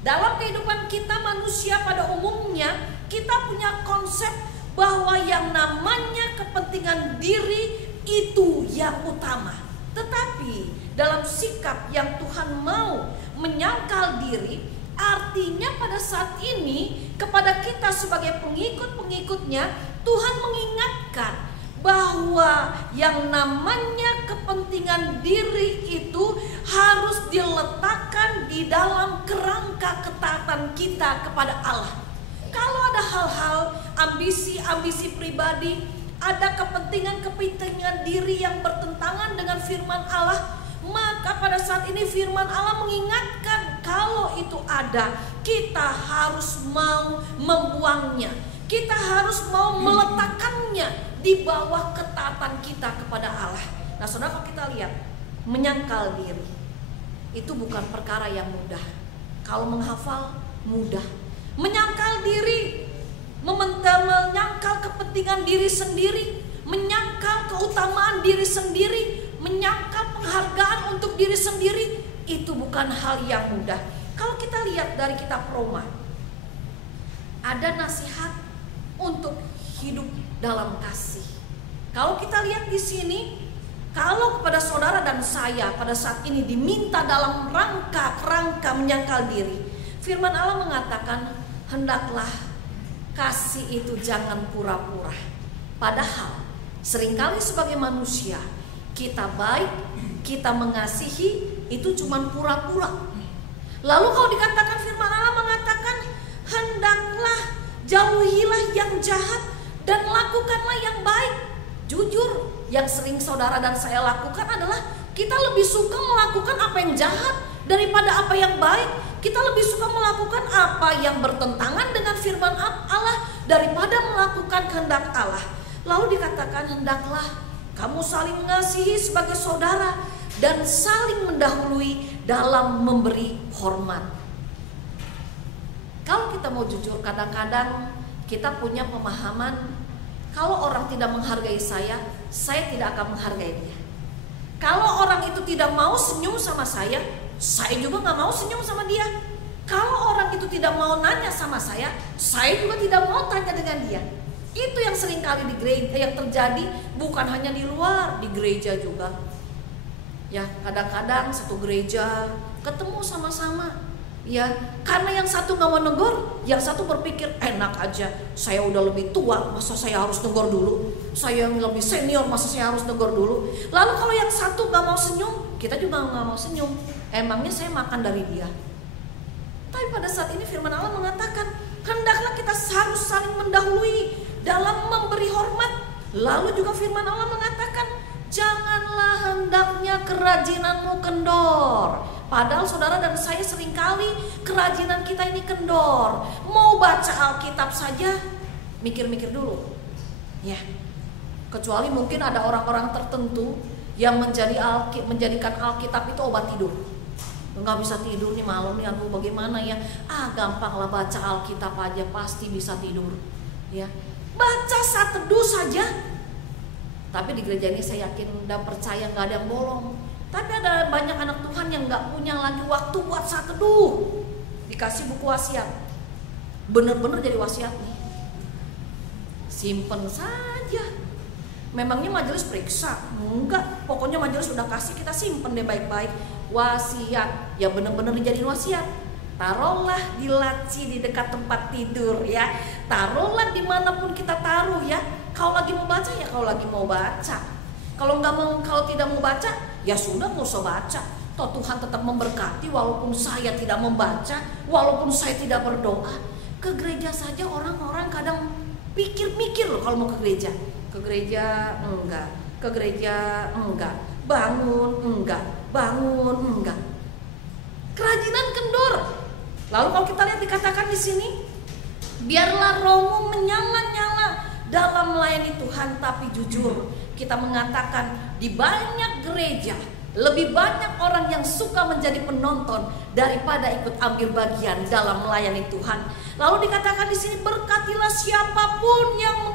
Dalam kehidupan kita manusia pada umumnya, kita punya konsep bahwa yang namanya kepentingan diri itu yang utama. Tetapi dalam sikap yang Tuhan mau menyangkal diri, artinya pada saat ini kepada kita sebagai pengikut-pengikutnya, Tuhan mengingatkan bahwa yang namanya kepentingan diri itu harus diletakkan di dalam kerangka ketaatan kita kepada Allah. Kalau ada hal-hal ambisi-ambisi pribadi, ada kepentingan-kepentingan diri yang bertentangan dengan firman Allah, maka pada saat ini firman Allah mengingatkan kalau itu ada, kita harus mau membuangnya. Kita harus mau meletakkannya di bawah ketaatan kita kepada Allah. Nah saudara, kalau kita lihat, menyangkal diri itu bukan perkara yang mudah. Kalau menghafal mudah, menyangkal diri, menyangkal kepentingan diri sendiri, menyangkal keutamaan diri sendiri, menyangkal penghargaan untuk diri sendiri, itu bukan hal yang mudah. Kalau kita lihat dari kitab Roma, ada nasihat untuk hidup dalam kasih. Kalau kita lihat di sini, kalau kepada saudara dan saya pada saat ini diminta dalam kerangka menyangkal diri, firman Allah mengatakan, hendaklah kasih itu jangan pura-pura. Padahal seringkali sebagai manusia, kita baik, kita mengasihi, itu cuma pura-pura. Lalu kalau dikatakan firman Allah mengatakan, hendaklah jauhilah yang jahat dan lakukanlah yang baik. Jujur, yang sering saudara dan saya lakukan adalah kita lebih suka melakukan apa yang jahat daripada apa yang baik. Kita lebih suka melakukan apa yang bertentangan dengan firman Allah daripada melakukan kehendak Allah. Lalu dikatakan, hendaklah kamu saling mengasihi sebagai saudara dan saling mendahului dalam memberi hormat. Kalau kita mau jujur, kadang-kadang kita punya pemahaman, kalau orang tidak menghargai saya tidak akan menghargai dia. Kalau orang itu tidak mau senyum sama saya juga gak mau senyum sama dia. Kalau orang itu tidak mau nanya sama saya juga tidak mau tanya dengan dia. Itu yang seringkali di gereja yang terjadi, bukan hanya di luar, di gereja juga. Ya, kadang-kadang satu gereja ketemu sama-sama. Ya, karena yang satu gak mau negor, yang satu berpikir enak aja, saya udah lebih tua, masa saya harus negor dulu? Saya yang lebih senior, masa saya harus negor dulu? Lalu kalau yang satu gak mau senyum, kita juga gak mau senyum. Emangnya saya makan dari dia? Tapi pada saat ini firman Allah mengatakan, hendaklah kita harus saling mendahului dalam memberi hormat. Lalu juga firman Allah mengatakan, janganlah hendaknya kerajinanmu kendor. Padahal saudara dan saya seringkali kerajinan kita ini kendor. Mau baca Alkitab saja mikir-mikir dulu. Ya. Kecuali mungkin ada orang-orang tertentu yang menjadikan Alkitab itu obat tidur. Enggak bisa tidur nih malam nih, aduh bagaimana ya? Gampanglah baca Alkitab aja pasti bisa tidur. Ya. Baca saat teduh saja. Tapi di gereja ini saya yakin dan percaya gak ada yang bolong. Tapi ada banyak anak Tuhan yang gak punya lagi waktu buat saat teduh. Dikasih buku wasiat, bener-bener jadi wasiat nih. Simpen saja. Memangnya majelis periksa? Enggak, pokoknya majelis sudah kasih, kita simpen deh baik-baik. Wasiat, ya bener-bener dijadiin wasiat. Taruhlah di laci di dekat tempat tidur ya. Taruhlah dimanapun kita taruh ya. Kalau lagi mau baca ya kalau lagi mau baca. Kalau tidak mau baca, ya sudah nggak usah baca. Toh Tuhan tetap memberkati walaupun saya tidak membaca, walaupun saya tidak berdoa. Ke gereja saja orang-orang kadang pikir-mikir loh kalau mau ke gereja. Ke gereja enggak, ke gereja enggak, bangun enggak, bangun enggak. Kerajinan kendor. Lalu kalau kita lihat dikatakan di sini, biarlah rohmu menyala-nyala dalam melayani Tuhan, tapi jujur kita mengatakan di banyak gereja lebih banyak orang yang suka menjadi penonton daripada ikut ambil bagian dalam melayani Tuhan. Lalu dikatakan di sini, berkatilah siapapun yang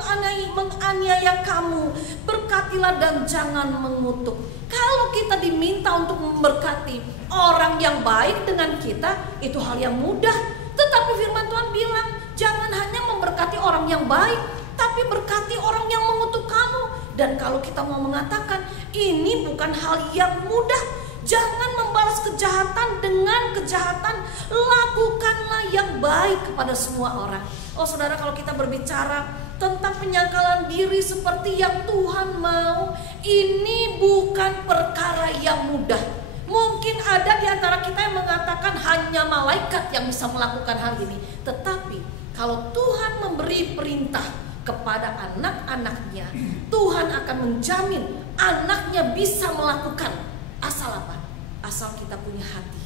menganiaya kamu, berkatilah dan jangan mengutuk. Kalau kita diminta untuk memberkati orang yang baik dengan kita, itu hal yang mudah. Tetapi firman Tuhan bilang, jangan hanya memberkati orang yang baik, tapi berkati orang yang mengutuk kamu. Dan kalau kita mau mengatakan ini bukan hal yang mudah, jangan membalas kejahatan dengan kejahatan, lakukanlah yang baik kepada semua orang. Oh saudara, kalau kita berbicara tentang penyangkalan diri seperti yang Tuhan mau, ini bukan perkara yang mudah. Mungkin ada di antara kita yang mengatakan hanya malaikat yang bisa melakukan hal ini. Tetapi kalau Tuhan memberi perintah kepada anak-anaknya, Tuhan akan menjamin anaknya bisa melakukan. Asal apa? Asal kita punya hati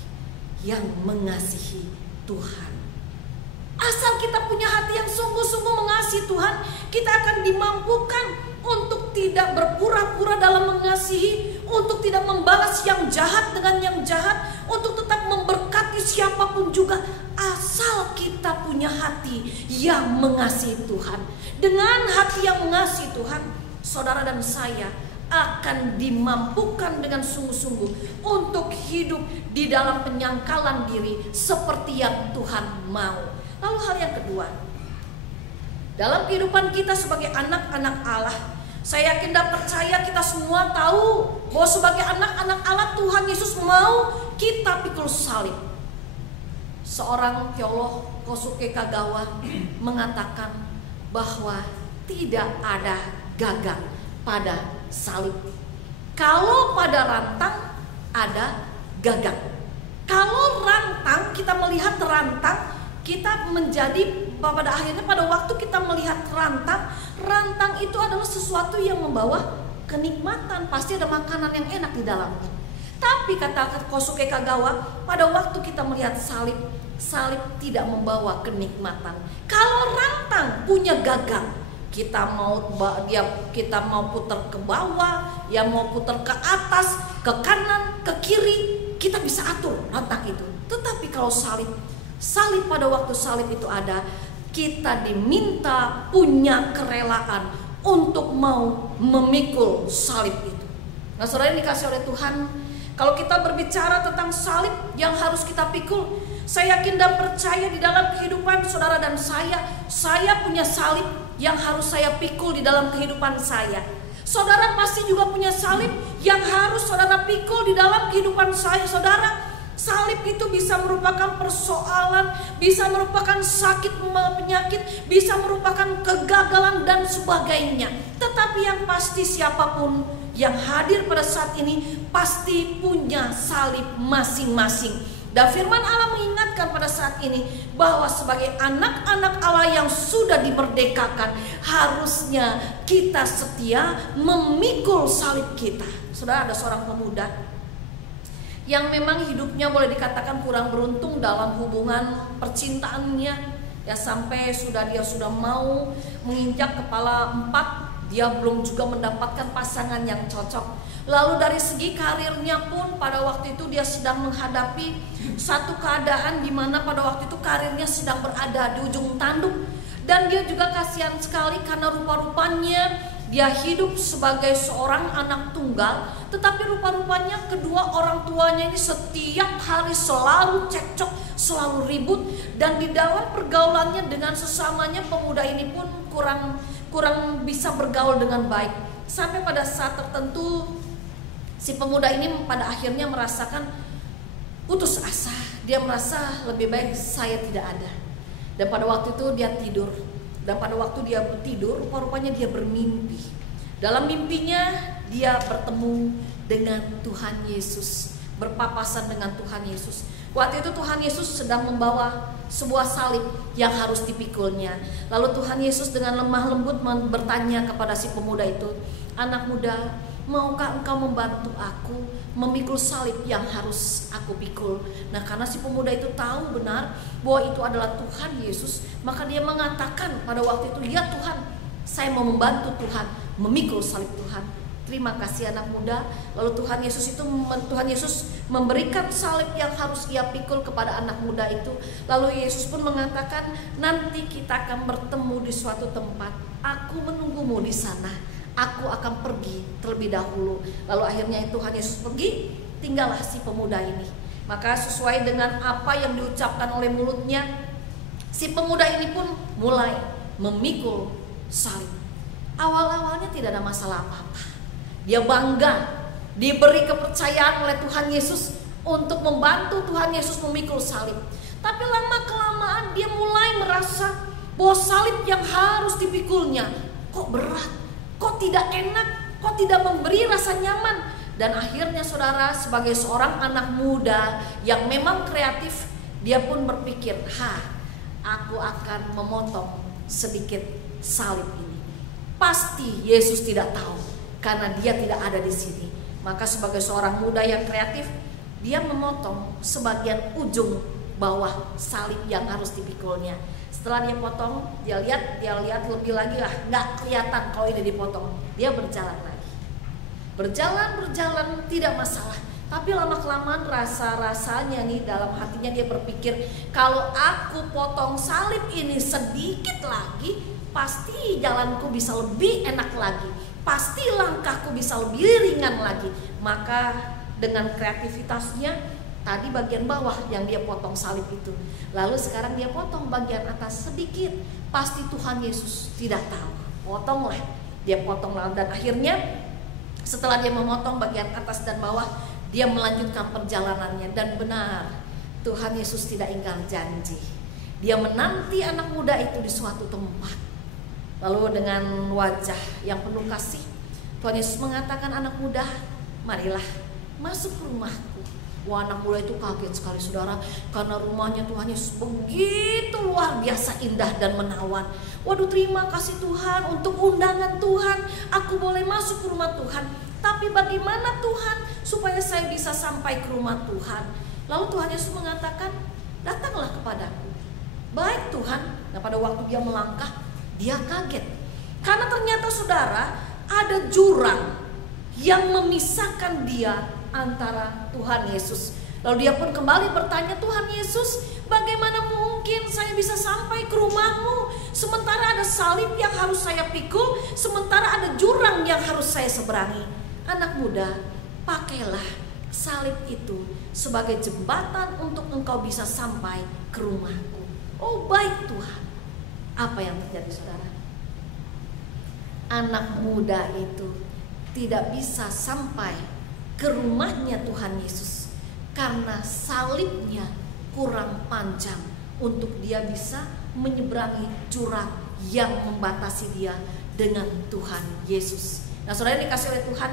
yang mengasihi Tuhan. Asal kita punya hati yang sungguh-sungguh mengasihi Tuhan, kita akan dimampukan untuk tidak berpura-pura dalam mengasihi, untuk tidak membalas yang jahat dengan yang jahat, untuk tetap memberkati siapapun juga, asal kita punya hati yang mengasihi Tuhan. Dengan hati yang mengasihi Tuhan, saudara dan saya akan dimampukan dengan sungguh-sungguh untuk hidup di dalam penyangkalan diri seperti yang Tuhan mau. Lalu hal yang kedua, dalam kehidupan kita sebagai anak-anak Allah, saya yakin dan percaya kita semua tahu bahwa sebagai anak-anak Allah, Tuhan Yesus mau kita pikul salib. Seorang teolog, Kosuke Kagawa, mengatakan bahwa tidak ada gagang pada salib. Kalau pada rantang ada gagang. Kalau rantang, kita melihat rantang, kita menjadi pada akhirnya pada waktu kita melihat rantang itu adalah sesuatu yang membawa kenikmatan, pasti ada makanan yang enak di dalamnya. Tapi kata Kosuke Kagawa, pada waktu kita melihat salib tidak membawa kenikmatan. Kalau rantang punya gagang, kita mau putar ke bawah, ya mau putar ke atas, ke kanan, ke kiri, kita bisa atur rantang itu. Tetapi kalau salib pada waktu salib itu ada, kita diminta punya kerelaan untuk mau memikul salib itu. Nah saudara yang dikasih oleh Tuhan, kalau kita berbicara tentang salib yang harus kita pikul, saya yakin dan percaya di dalam kehidupan saudara dan saya punya salib yang harus saya pikul di dalam kehidupan saya. Saudara pasti juga punya salib yang harus saudara pikul di dalam kehidupan saya. Saudara, salib itu bisa merupakan persoalan, bisa merupakan sakit penyakit, bisa merupakan kegagalan dan sebagainya. Tetapi yang pasti siapapun yang hadir pada saat ini pasti punya salib masing-masing. Dan firman Allah mengingatkan pada saat ini bahwa sebagai anak-anak Allah yang sudah dimerdekakan, harusnya kita setia memikul salib kita. Saudara, ada seorang pemuda yang memang hidupnya boleh dikatakan kurang beruntung dalam hubungan percintaannya, ya sampai dia sudah mau menginjak kepala 4, dia belum juga mendapatkan pasangan yang cocok. Lalu dari segi karirnya pun pada waktu itu dia sedang menghadapi satu keadaan di mana pada waktu itu karirnya sedang berada di ujung tanduk. Dan dia juga kasihan sekali karena rupa-rupanya dia hidup sebagai seorang anak tunggal, tetapi rupa-rupanya kedua orang tuanya ini setiap hari selalu cekcok, selalu ribut. Dan di dalam pergaulannya dengan sesamanya, pemuda ini pun kurang bisa bergaul dengan baik. Sampai pada saat tertentu si pemuda ini pada akhirnya merasakan putus asa. Dia merasa lebih baik saya tidak ada. Dan pada waktu itu dia tidur. Dan pada waktu dia tidur, rupa-rupanya dia bermimpi. Dalam mimpinya dia bertemu dengan Tuhan Yesus, berpapasan dengan Tuhan Yesus. Waktu itu Tuhan Yesus sedang membawa sebuah salib yang harus dipikulnya. Lalu Tuhan Yesus dengan lemah lembut bertanya kepada si pemuda itu, "Anak muda, maukah engkau membantu aku memikul salib yang harus aku pikul?" Nah, karena si pemuda itu tahu benar bahwa itu adalah Tuhan Yesus, maka dia mengatakan pada waktu itu, "Ya Tuhan, saya mau membantu Tuhan memikul salib Tuhan." Terima kasih anak muda. Lalu Tuhan Yesus memberikan salib yang harus ia pikul kepada anak muda itu. Lalu Yesus pun mengatakan, "Nanti kita akan bertemu di suatu tempat. Aku menunggumu di sana. Aku akan pergi terlebih dahulu." Lalu akhirnya Tuhan Yesus pergi, tinggallah si pemuda ini. Maka sesuai dengan apa yang diucapkan oleh mulutnya, si pemuda ini pun mulai memikul salib. Awal-awalnya tidak ada masalah apa-apa. Dia bangga diberi kepercayaan oleh Tuhan Yesus untuk membantu Tuhan Yesus memikul salib. Tapi lama-kelamaan dia mulai merasa bahwa salib yang harus dipikulnya kok berat, kok tidak enak, kok tidak memberi rasa nyaman. Dan akhirnya saudara, sebagai seorang anak muda yang memang kreatif, dia pun berpikir, aku akan memotong sedikit salib ini. Pasti Yesus tidak tahu karena dia tidak ada di sini. Maka sebagai seorang muda yang kreatif, dia memotong sebagian ujung bawah salib yang harus dipikulnya. Setelah dia potong, dia lihat lebih lagi nggak kelihatan kalau ini dipotong. Dia berjalan lagi, berjalan tidak masalah. Tapi lama-kelamaan rasa-rasanya nih dalam hatinya dia berpikir, kalau aku potong salib ini sedikit lagi, pasti jalanku bisa lebih enak lagi, pasti langkahku bisa lebih ringan lagi. Maka dengan kreativitasnya, tadi bagian bawah yang dia potong salib itu, lalu sekarang dia potong bagian atas sedikit. Pasti Tuhan Yesus tidak tahu, potonglah. Dia potong, dan akhirnya setelah dia memotong bagian atas dan bawah, dia melanjutkan perjalanannya. Dan benar, Tuhan Yesus tidak ingkar janji. Dia menanti anak muda itu di suatu tempat. Lalu dengan wajah yang penuh kasih, Tuhan Yesus mengatakan, anak muda, marilah masuk ke rumahku. Wah, anak muda itu kaget sekali saudara, karena rumahnya Tuhan Yesus begitu luar biasa indah dan menawan. Waduh, terima kasih Tuhan untuk undangan Tuhan, aku boleh masuk ke rumah Tuhan. Tapi bagaimana Tuhan supaya saya bisa sampai ke rumah Tuhan? Lalu Tuhan Yesus mengatakan, datanglah kepadaku. Baik Tuhan. Nah, pada waktu dia melangkah, dia kaget. Karena ternyata saudara, ada jurang yang memisahkan dia antara Tuhan Yesus. Lalu dia pun kembali bertanya, Tuhan Yesus, bagaimana mungkin saya bisa sampai ke rumahmu, sementara ada salib yang harus saya pikul, sementara ada jurang yang harus saya seberangi. Anak muda, pakailah salib itu sebagai jembatan untuk engkau bisa sampai ke rumahku. Oh baik Tuhan. Apa yang terjadi saudara? Anak muda itu tidak bisa sampai ke rumahnya Tuhan Yesus karena salibnya kurang panjang untuk dia bisa menyeberangi jurang yang membatasi dia dengan Tuhan Yesus. Nah saudara dikasih oleh Tuhan,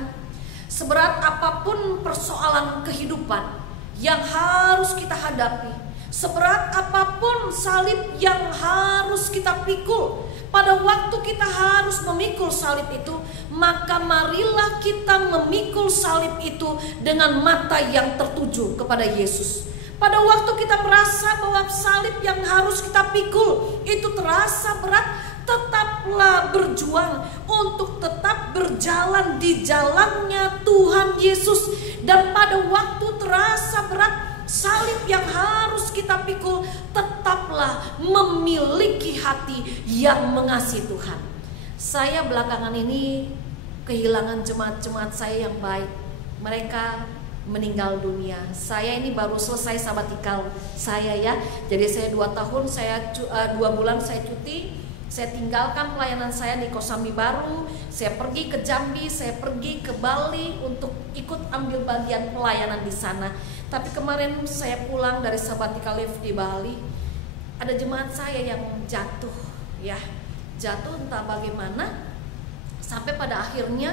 seberat apapun persoalan kehidupan yang harus kita hadapi, seberat apapun salib yang harus kita pikul, pada waktu kita harus memikul salib itu, maka marilah kita memikul salib itu dengan mata yang tertuju kepada Yesus. Pada waktu kita merasa bahwa salib yang harus kita pikul itu terasa berat, tetaplah berjuang untuk tetap berjalan di jalannya Tuhan Yesus. Dan pada waktu terasa berat, salib yang harus kita pikul, tetaplah memiliki hati yang mengasihi Tuhan. Saya belakangan ini kehilangan jemaat-jemaat saya yang baik. Mereka meninggal dunia. Saya ini baru selesai sabatikal saya ya. Jadi saya 2 tahun, 2 bulan saya cuti. Saya tinggalkan pelayanan saya di Kosambi Baru. Saya pergi ke Jambi, saya pergi ke Bali untuk ikut ambil bagian pelayanan di sana. Tapi kemarin saya pulang dari sabatikal leave di Bali, ada jemaat saya yang jatuh ya. Jatuh entah bagaimana, sampai pada akhirnya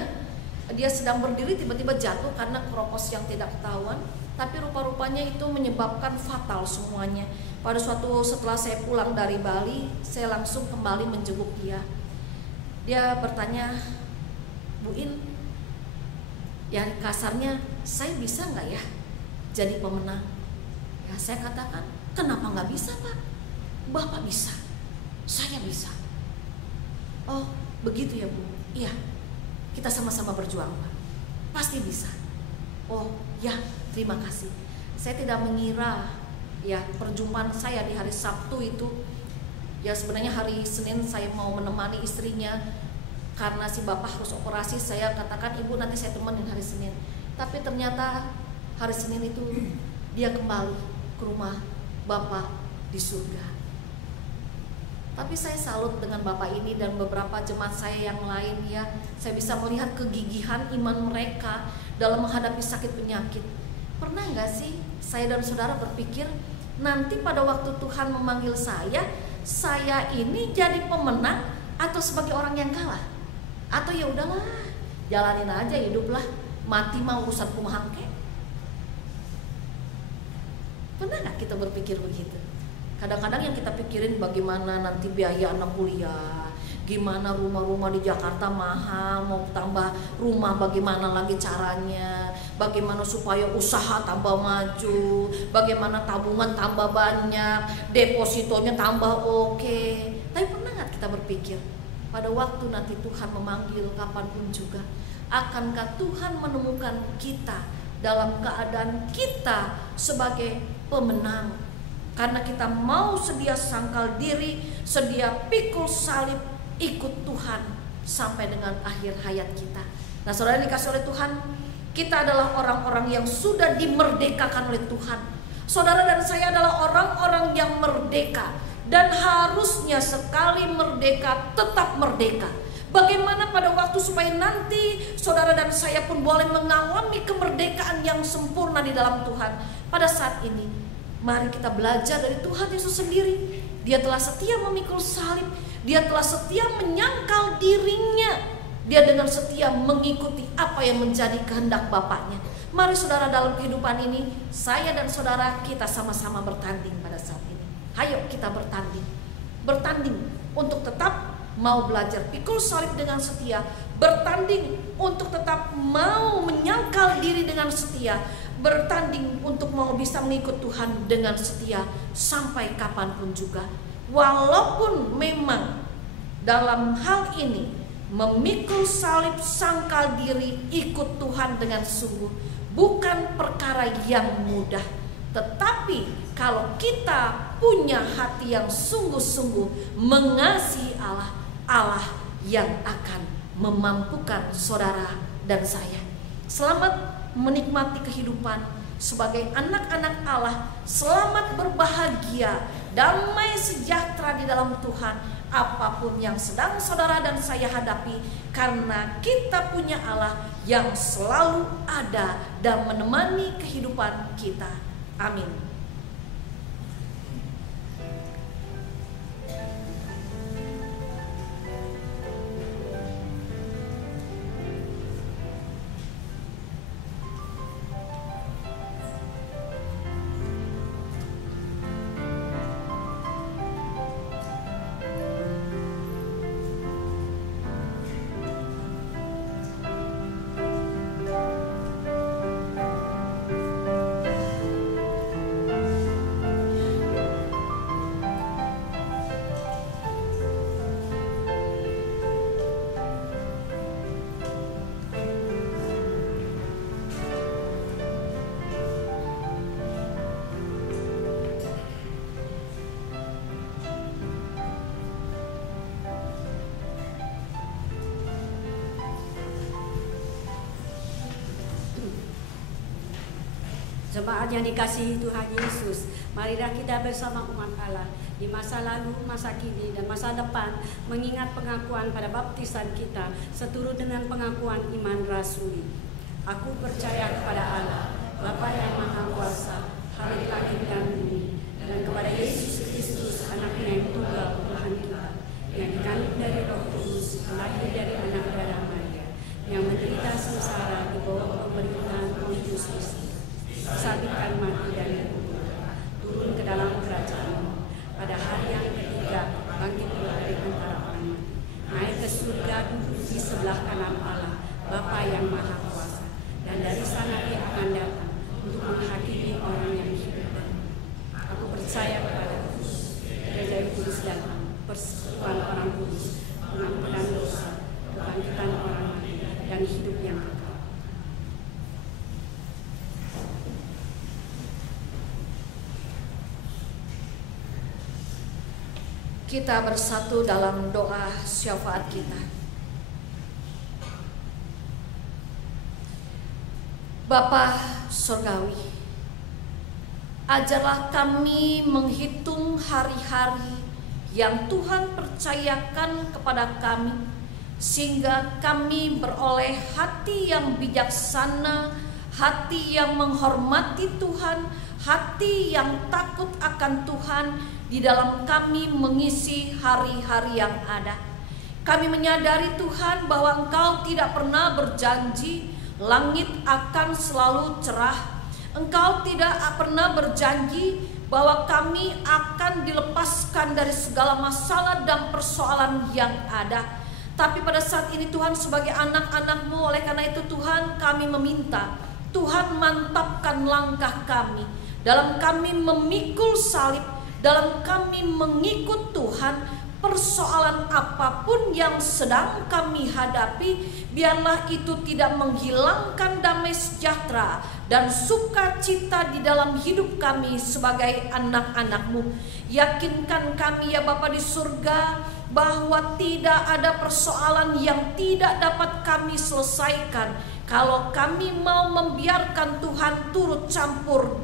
dia sedang berdiri tiba-tiba jatuh karena keropos yang tidak ketahuan. Tapi rupa-rupanya itu menyebabkan fatal semuanya. Pada setelah saya pulang dari Bali, saya langsung kembali menjenguk dia. Dia bertanya, Bu In, ya kasarnya, saya bisa nggak ya jadi pemenang? Ya saya katakan, kenapa nggak bisa Pak? Bapak bisa, saya bisa. Oh begitu ya Bu? Iya, kita sama-sama berjuang Pak, pasti bisa. Oh ya, terima kasih. Saya tidak mengira ya perjumpaan saya di hari Sabtu itu, ya sebenarnya hari Senin saya mau menemani istrinya karena si bapak harus operasi. Saya katakan, Ibu nanti saya temenin hari Senin. Tapi ternyata hari Senin itu dia kembali ke rumah Bapak di surga. Tapi saya salut dengan Bapak ini dan beberapa jemaat saya yang lain ya. Saya bisa melihat kegigihan iman mereka dalam menghadapi sakit penyakit. Pernah nggak sih saya dan saudara berpikir nanti pada waktu Tuhan memanggil saya ini jadi pemenang atau sebagai orang yang kalah? Atau ya udahlah, jalanin aja hiduplah, mati mah urusan kumaha ke? Pernah nggak kita berpikir begitu? Kadang-kadang yang kita pikirin bagaimana nanti biaya anak kuliah, gimana rumah-rumah di Jakarta mahal, mau tambah rumah bagaimana lagi caranya, bagaimana supaya usaha tambah maju, bagaimana tabungan tambah banyak, depositonya tambah oke. Tapi pernah nggak kita berpikir pada waktu nanti Tuhan memanggil kapanpun juga, akankah Tuhan menemukan kita dalam keadaan kita sebagai pemenang? Karena kita mau sedia sangkal diri, sedia pikul salib, ikut Tuhan sampai dengan akhir hayat kita. Nah saudara dikasih oleh Tuhan, kita adalah orang-orang yang sudah dimerdekakan oleh Tuhan. Saudara dan saya adalah orang-orang yang merdeka, dan harusnya sekali merdeka tetap merdeka. Bagaimana pada waktu supaya nanti saudara dan saya pun boleh mengalami kemerdekaan yang sempurna di dalam Tuhan. Pada saat ini mari kita belajar dari Tuhan Yesus sendiri. Dia telah setia memikul salib, dia telah setia menyangkal dirinya, dia dengan setia mengikuti apa yang menjadi kehendak Bapaknya. Mari saudara, dalam kehidupan ini saya dan saudara kita sama-sama bertanding pada saat ini. Ayo kita bertanding untuk tetap mau belajar pikul salib dengan setia, bertanding untuk tetap mau menyangkal diri dengan setia, bertanding untuk mau bisa mengikut Tuhan dengan setia sampai kapanpun juga. Walaupun memang dalam hal ini memikul salib, sangkal diri, ikut Tuhan dengan sungguh bukan perkara yang mudah. Tetapi kalau kita punya hati yang sungguh-sungguh mengasihi Allah, Allah yang akan memampukan saudara dan saya. Selamat menikmati kehidupan sebagai anak-anak Allah. Selamat berbahagia, damai sejahtera di dalam Tuhan apapun yang sedang saudara dan saya hadapi, karena kita punya Allah yang selalu ada dan menemani kehidupan kita. Amin. Jemaat yang dikasihi Tuhan Yesus, marilah kita bersama umat Allah di masa lalu, masa kini, dan masa depan mengingat pengakuan pada baptisan kita seturut dengan pengakuan iman rasuli. Aku percaya kepada Allah, Bapa yang Maha Kuasa, Khalik langit dan bumi, dan kepada Yesus Kristus, Anaknya yang tunggal Tuhan kita, yang dikandung dari Roh Kudus, lahir dari anak darah Maria, yang menderita sengsara di bawah pemerintahan Pontius Pilatus, disalibkan, mati dan dikubur, turun ke dalam kerajaan, pada hari yang ketiga bangkit dari antara orang mati, naik ke surga, duduk di sebelah kanan Allah, Bapa yang Maha Kuasa, dan dari sana Dia akan datang untuk menghakimi orang yang hidup dan mati. Aku percaya kepada Gereja Kudus dan persekutuan orang kudus, pengampunan dosa, kebangkitan orang mati, dan hidup yang kekal. Kita bersatu dalam doa syafaat kita. Bapa Surgawi, ajarlah kami menghitung hari-hari yang Tuhan percayakan kepada kami, sehingga kami beroleh hati yang bijaksana, hati yang menghormati Tuhan, hati yang takut akan Tuhan di dalam kami mengisi hari-hari yang ada. Kami menyadari Tuhan bahwa Engkau tidak pernah berjanji langit akan selalu cerah. Engkau tidak pernah berjanji bahwa kami akan dilepaskan dari segala masalah dan persoalan yang ada. Tapi pada saat ini Tuhan, sebagai anak-anak-Mu, oleh karena itu Tuhan, kami meminta Tuhan mantapkan langkah kami dalam kami memikul salib, dalam kami mengikut Tuhan. Persoalan apapun yang sedang kami hadapi, biarlah itu tidak menghilangkan damai sejahtera dan sukacita di dalam hidup kami sebagai anak-anak-Mu. Yakinkan kami ya Bapa di surga, bahwa tidak ada persoalan yang tidak dapat kami selesaikan kalau kami mau membiarkan Tuhan turut campur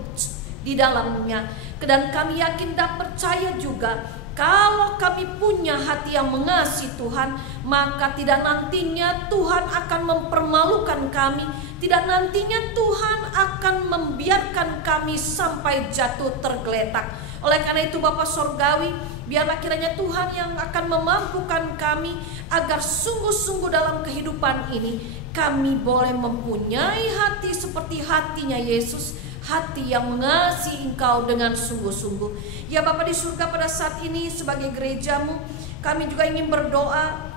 di dalamnya. Dan kami yakin dan percaya juga, kalau kami punya hati yang mengasihi Tuhan, maka tidak nantinya Tuhan akan mempermalukan kami. Tidak nantinya Tuhan akan membiarkan kami sampai jatuh tergeletak. Oleh karena itu Bapa Sorgawi, biarlah kiranya Tuhan yang akan memampukan kami agar sungguh-sungguh dalam kehidupan ini kami boleh mempunyai hati seperti hatinya Yesus, hati yang mengasihi Engkau dengan sungguh-sungguh. Ya Bapa di surga, pada saat ini sebagai gereja-Mu, kami juga ingin berdoa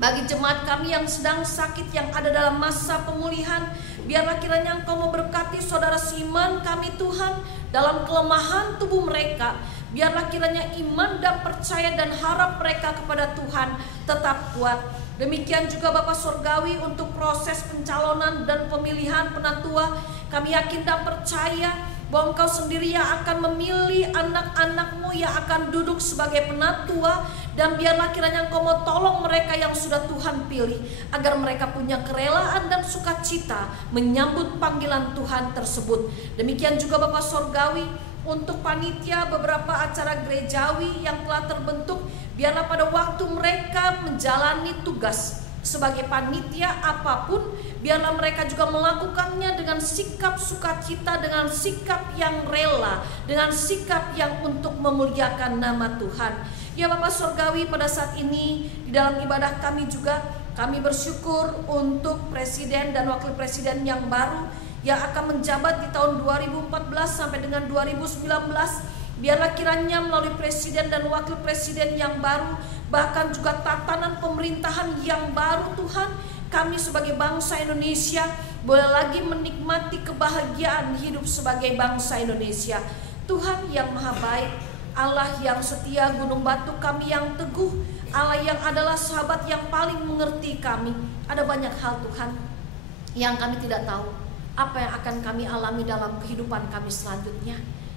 bagi jemaat kami yang sedang sakit, yang ada dalam masa pemulihan. Biarlah kiranya Engkau memberkati saudara seiman kami Tuhan dalam kelemahan tubuh mereka. Biarlah kiranya iman dan percaya dan harap mereka kepada Tuhan tetap kuat. Demikian juga Bapa Sorgawi untuk proses pencalonan dan pemilihan penatua. Kami yakin dan percaya bahwa Engkau sendiri yang akan memilih anak-anak-Mu yang akan duduk sebagai penatua. Dan biarlah kiranya Engkau mau tolong mereka yang sudah Tuhan pilih, agar mereka punya kerelaan dan sukacita menyambut panggilan Tuhan tersebut. Demikian juga Bapa Sorgawi untuk panitia beberapa acara gerejawi yang telah terbentuk. Biarlah pada waktu mereka menjalani tugas sebagai panitia apapun, biarlah mereka juga melakukannya dengan sikap sukacita, dengan sikap yang rela, dengan sikap yang untuk memuliakan nama Tuhan. Ya Bapak Sorgawi, pada saat ini di dalam ibadah kami juga, kami bersyukur untuk presiden dan wakil presiden yang baru yang akan menjabat di tahun 2014 sampai dengan 2019. Biarlah kiranya melalui presiden dan wakil presiden yang baru, bahkan juga tatanan pemerintahan yang baru Tuhan, kami sebagai bangsa Indonesia boleh lagi menikmati kebahagiaan hidup sebagai bangsa Indonesia. Tuhan yang maha baik, Allah yang setia, gunung batu kami yang teguh, Allah yang adalah sahabat yang paling mengerti kami. Ada banyak hal Tuhan yang kami tidak tahu apa yang akan kami alami dalam kehidupan kami selanjutnya.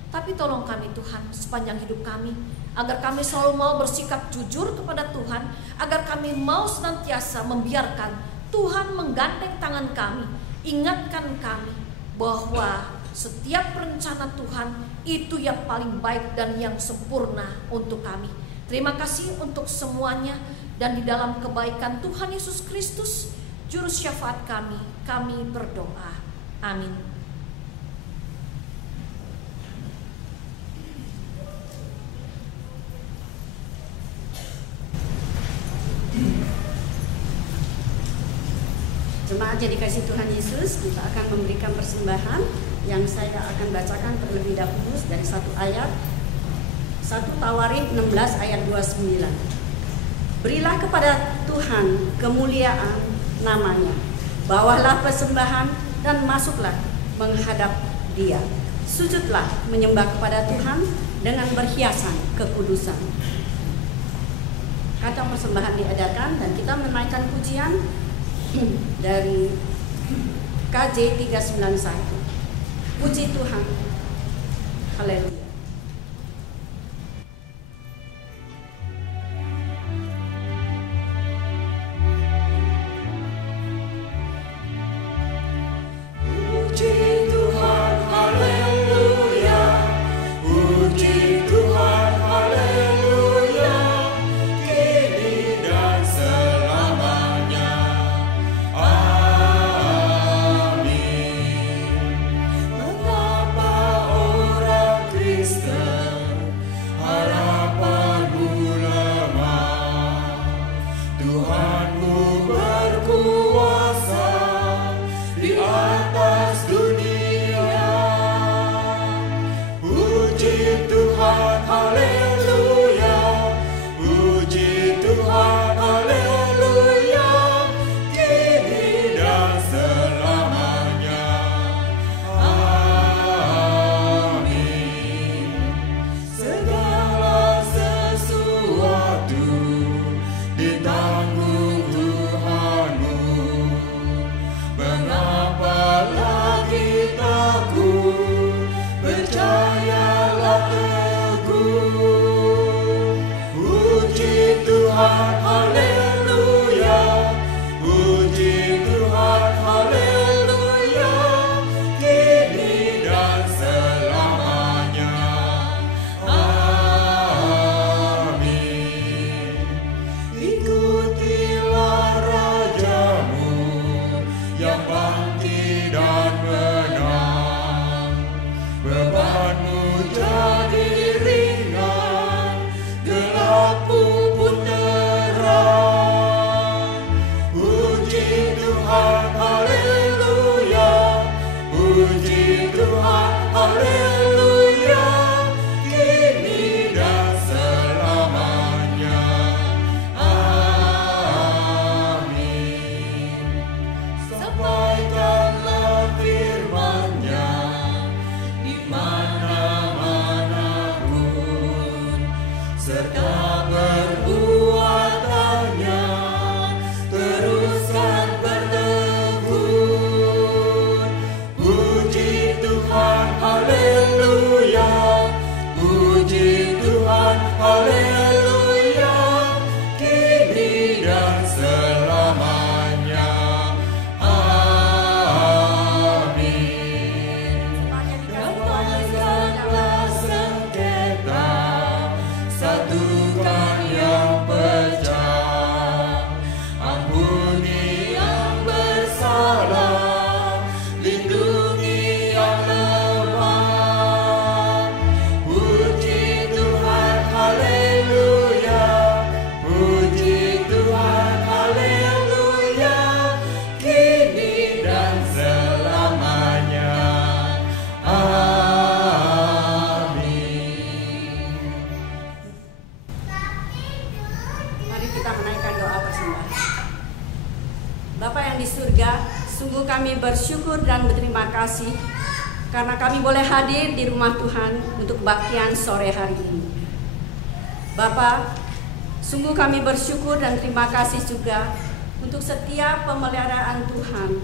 Tapi tolong kami Tuhan sepanjang hidup kami, agar kami selalu mau bersikap jujur kepada Tuhan, agar kami mau senantiasa membiarkan Tuhan menggandeng tangan kami, ingatkan kami bahwa setiap rencana Tuhan itu yang paling baik dan yang sempurna untuk kami. Terima kasih untuk semuanya, dan di dalam kebaikan Tuhan Yesus Kristus, Juru Syafaat kami berdoa. Amin. Jemaat yang dikasihi Tuhan Yesus, kita akan memberikan persembahan yang saya akan bacakan terlebih dahulu dari satu ayat, 1 Tawarikh 16 ayat 29. Berilah kepada Tuhan kemuliaan namanya, bawalah persembahan dan masuklah menghadap Dia. Sujudlah menyembah kepada Tuhan dengan berhiasan kekudusan. Kata persembahan diadakan dan kita menaikkan pujian dari KJ 391. Puji Tuhan. Haleluya. Puji Tuhan, haleluya. Tuhan, haleluya. Puji Tuhan, haleluya. Kini dan selamanya. Amin. Ikutilah Rajamu yang bangkit dan menang. Bebanmu jadi ringan, gelapmu pun terang. Puji Tuhan, haleluya. Puji Tuhan, haleluya. Kini dan selamanya. Amin. Sampaikanlah firman-Nya di mana-mana pun, serta perbuatannya teruskan bertekun. Puji Tuhan, haleluya. Puji Tuhan, haleluya. Kini dan selamanya. Amin. Damaikanlah sengketa, satukan yang pecah. Ampuni yang bersalah, lindungi yang lemah. Puji Tuhan, haleluya. Puji Tuhan, haleluya. Kini dan selamanya. Amin. Mari kita menaikkan doa persembahan. Bapa yang di surga, sungguh kami bersyukur dan berterima kasih karena kami boleh hadir di rumah Tuhan untuk kebaktian sore hari ini. Bapa, sungguh kami bersyukur dan terima kasih juga untuk setiap pemeliharaan Tuhan,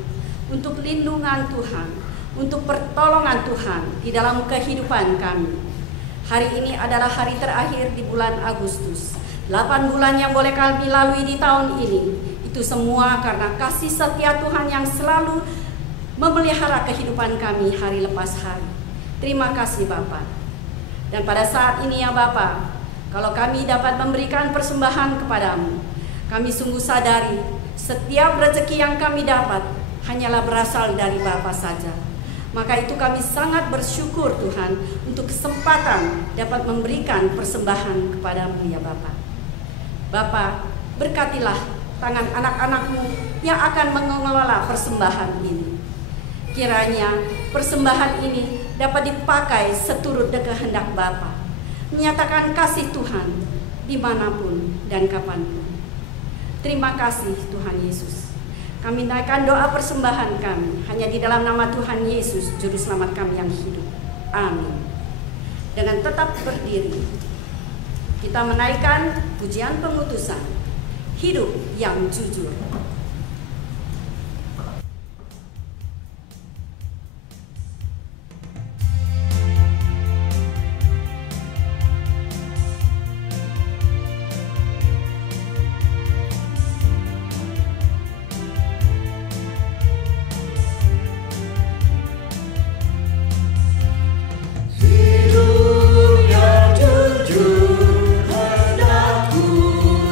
untuk lindungan Tuhan, untuk pertolongan Tuhan di dalam kehidupan kami. Hari ini adalah hari terakhir di bulan Agustus. 8 bulan yang boleh kami lalui di tahun ini, itu semua karena kasih setia Tuhan yang selalu memelihara kehidupan kami hari lepas hari. Terima kasih Bapa. Dan pada saat ini ya Bapa, kalau kami dapat memberikan persembahan kepadamu, kami sungguh sadari setiap rezeki yang kami dapat hanyalah berasal dari Bapa saja. Maka itu kami sangat bersyukur Tuhan untuk kesempatan dapat memberikan persembahan kepadamu ya Bapa. Bapa, berkatilah tangan anak-anak-Mu yang akan mengelola persembahan ini. Kiranya persembahan ini dapat dipakai seturut kehendak Bapa, menyatakan kasih Tuhan dimanapun dan kapanpun. Terima kasih Tuhan Yesus. Kami naikkan doa persembahan kami hanya di dalam nama Tuhan Yesus, Juru Selamat kami yang hidup. Amin. Dengan tetap berdiri, kita menaikkan pujian pengutusan, hidup yang jujur. Hendakku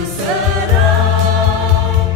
serang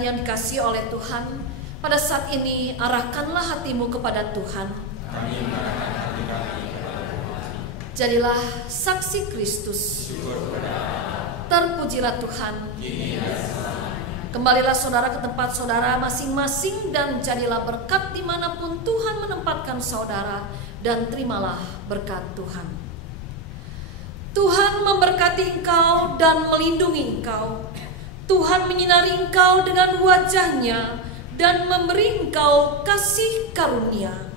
dan yang dikasihi oleh Tuhan, pada saat ini arahkanlah hatimu kepada Tuhan. Jadilah saksi Kristus. Terpujilah Tuhan. Kembalilah saudara ke tempat saudara masing-masing dan jadilah berkat dimanapun Tuhan menempatkan saudara, dan terimalah berkat Tuhan. Tuhan memberkati engkau dan melindungi engkau. Tuhan menyinari engkau dengan wajah-Nya dan memberi engkau kasih karunia.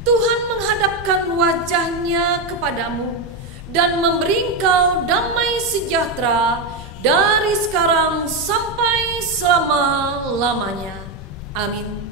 Tuhan menghadapkan wajah-Nya kepadamu dan memberi engkau damai sejahtera dari sekarang sampai selama-lamanya. Amin.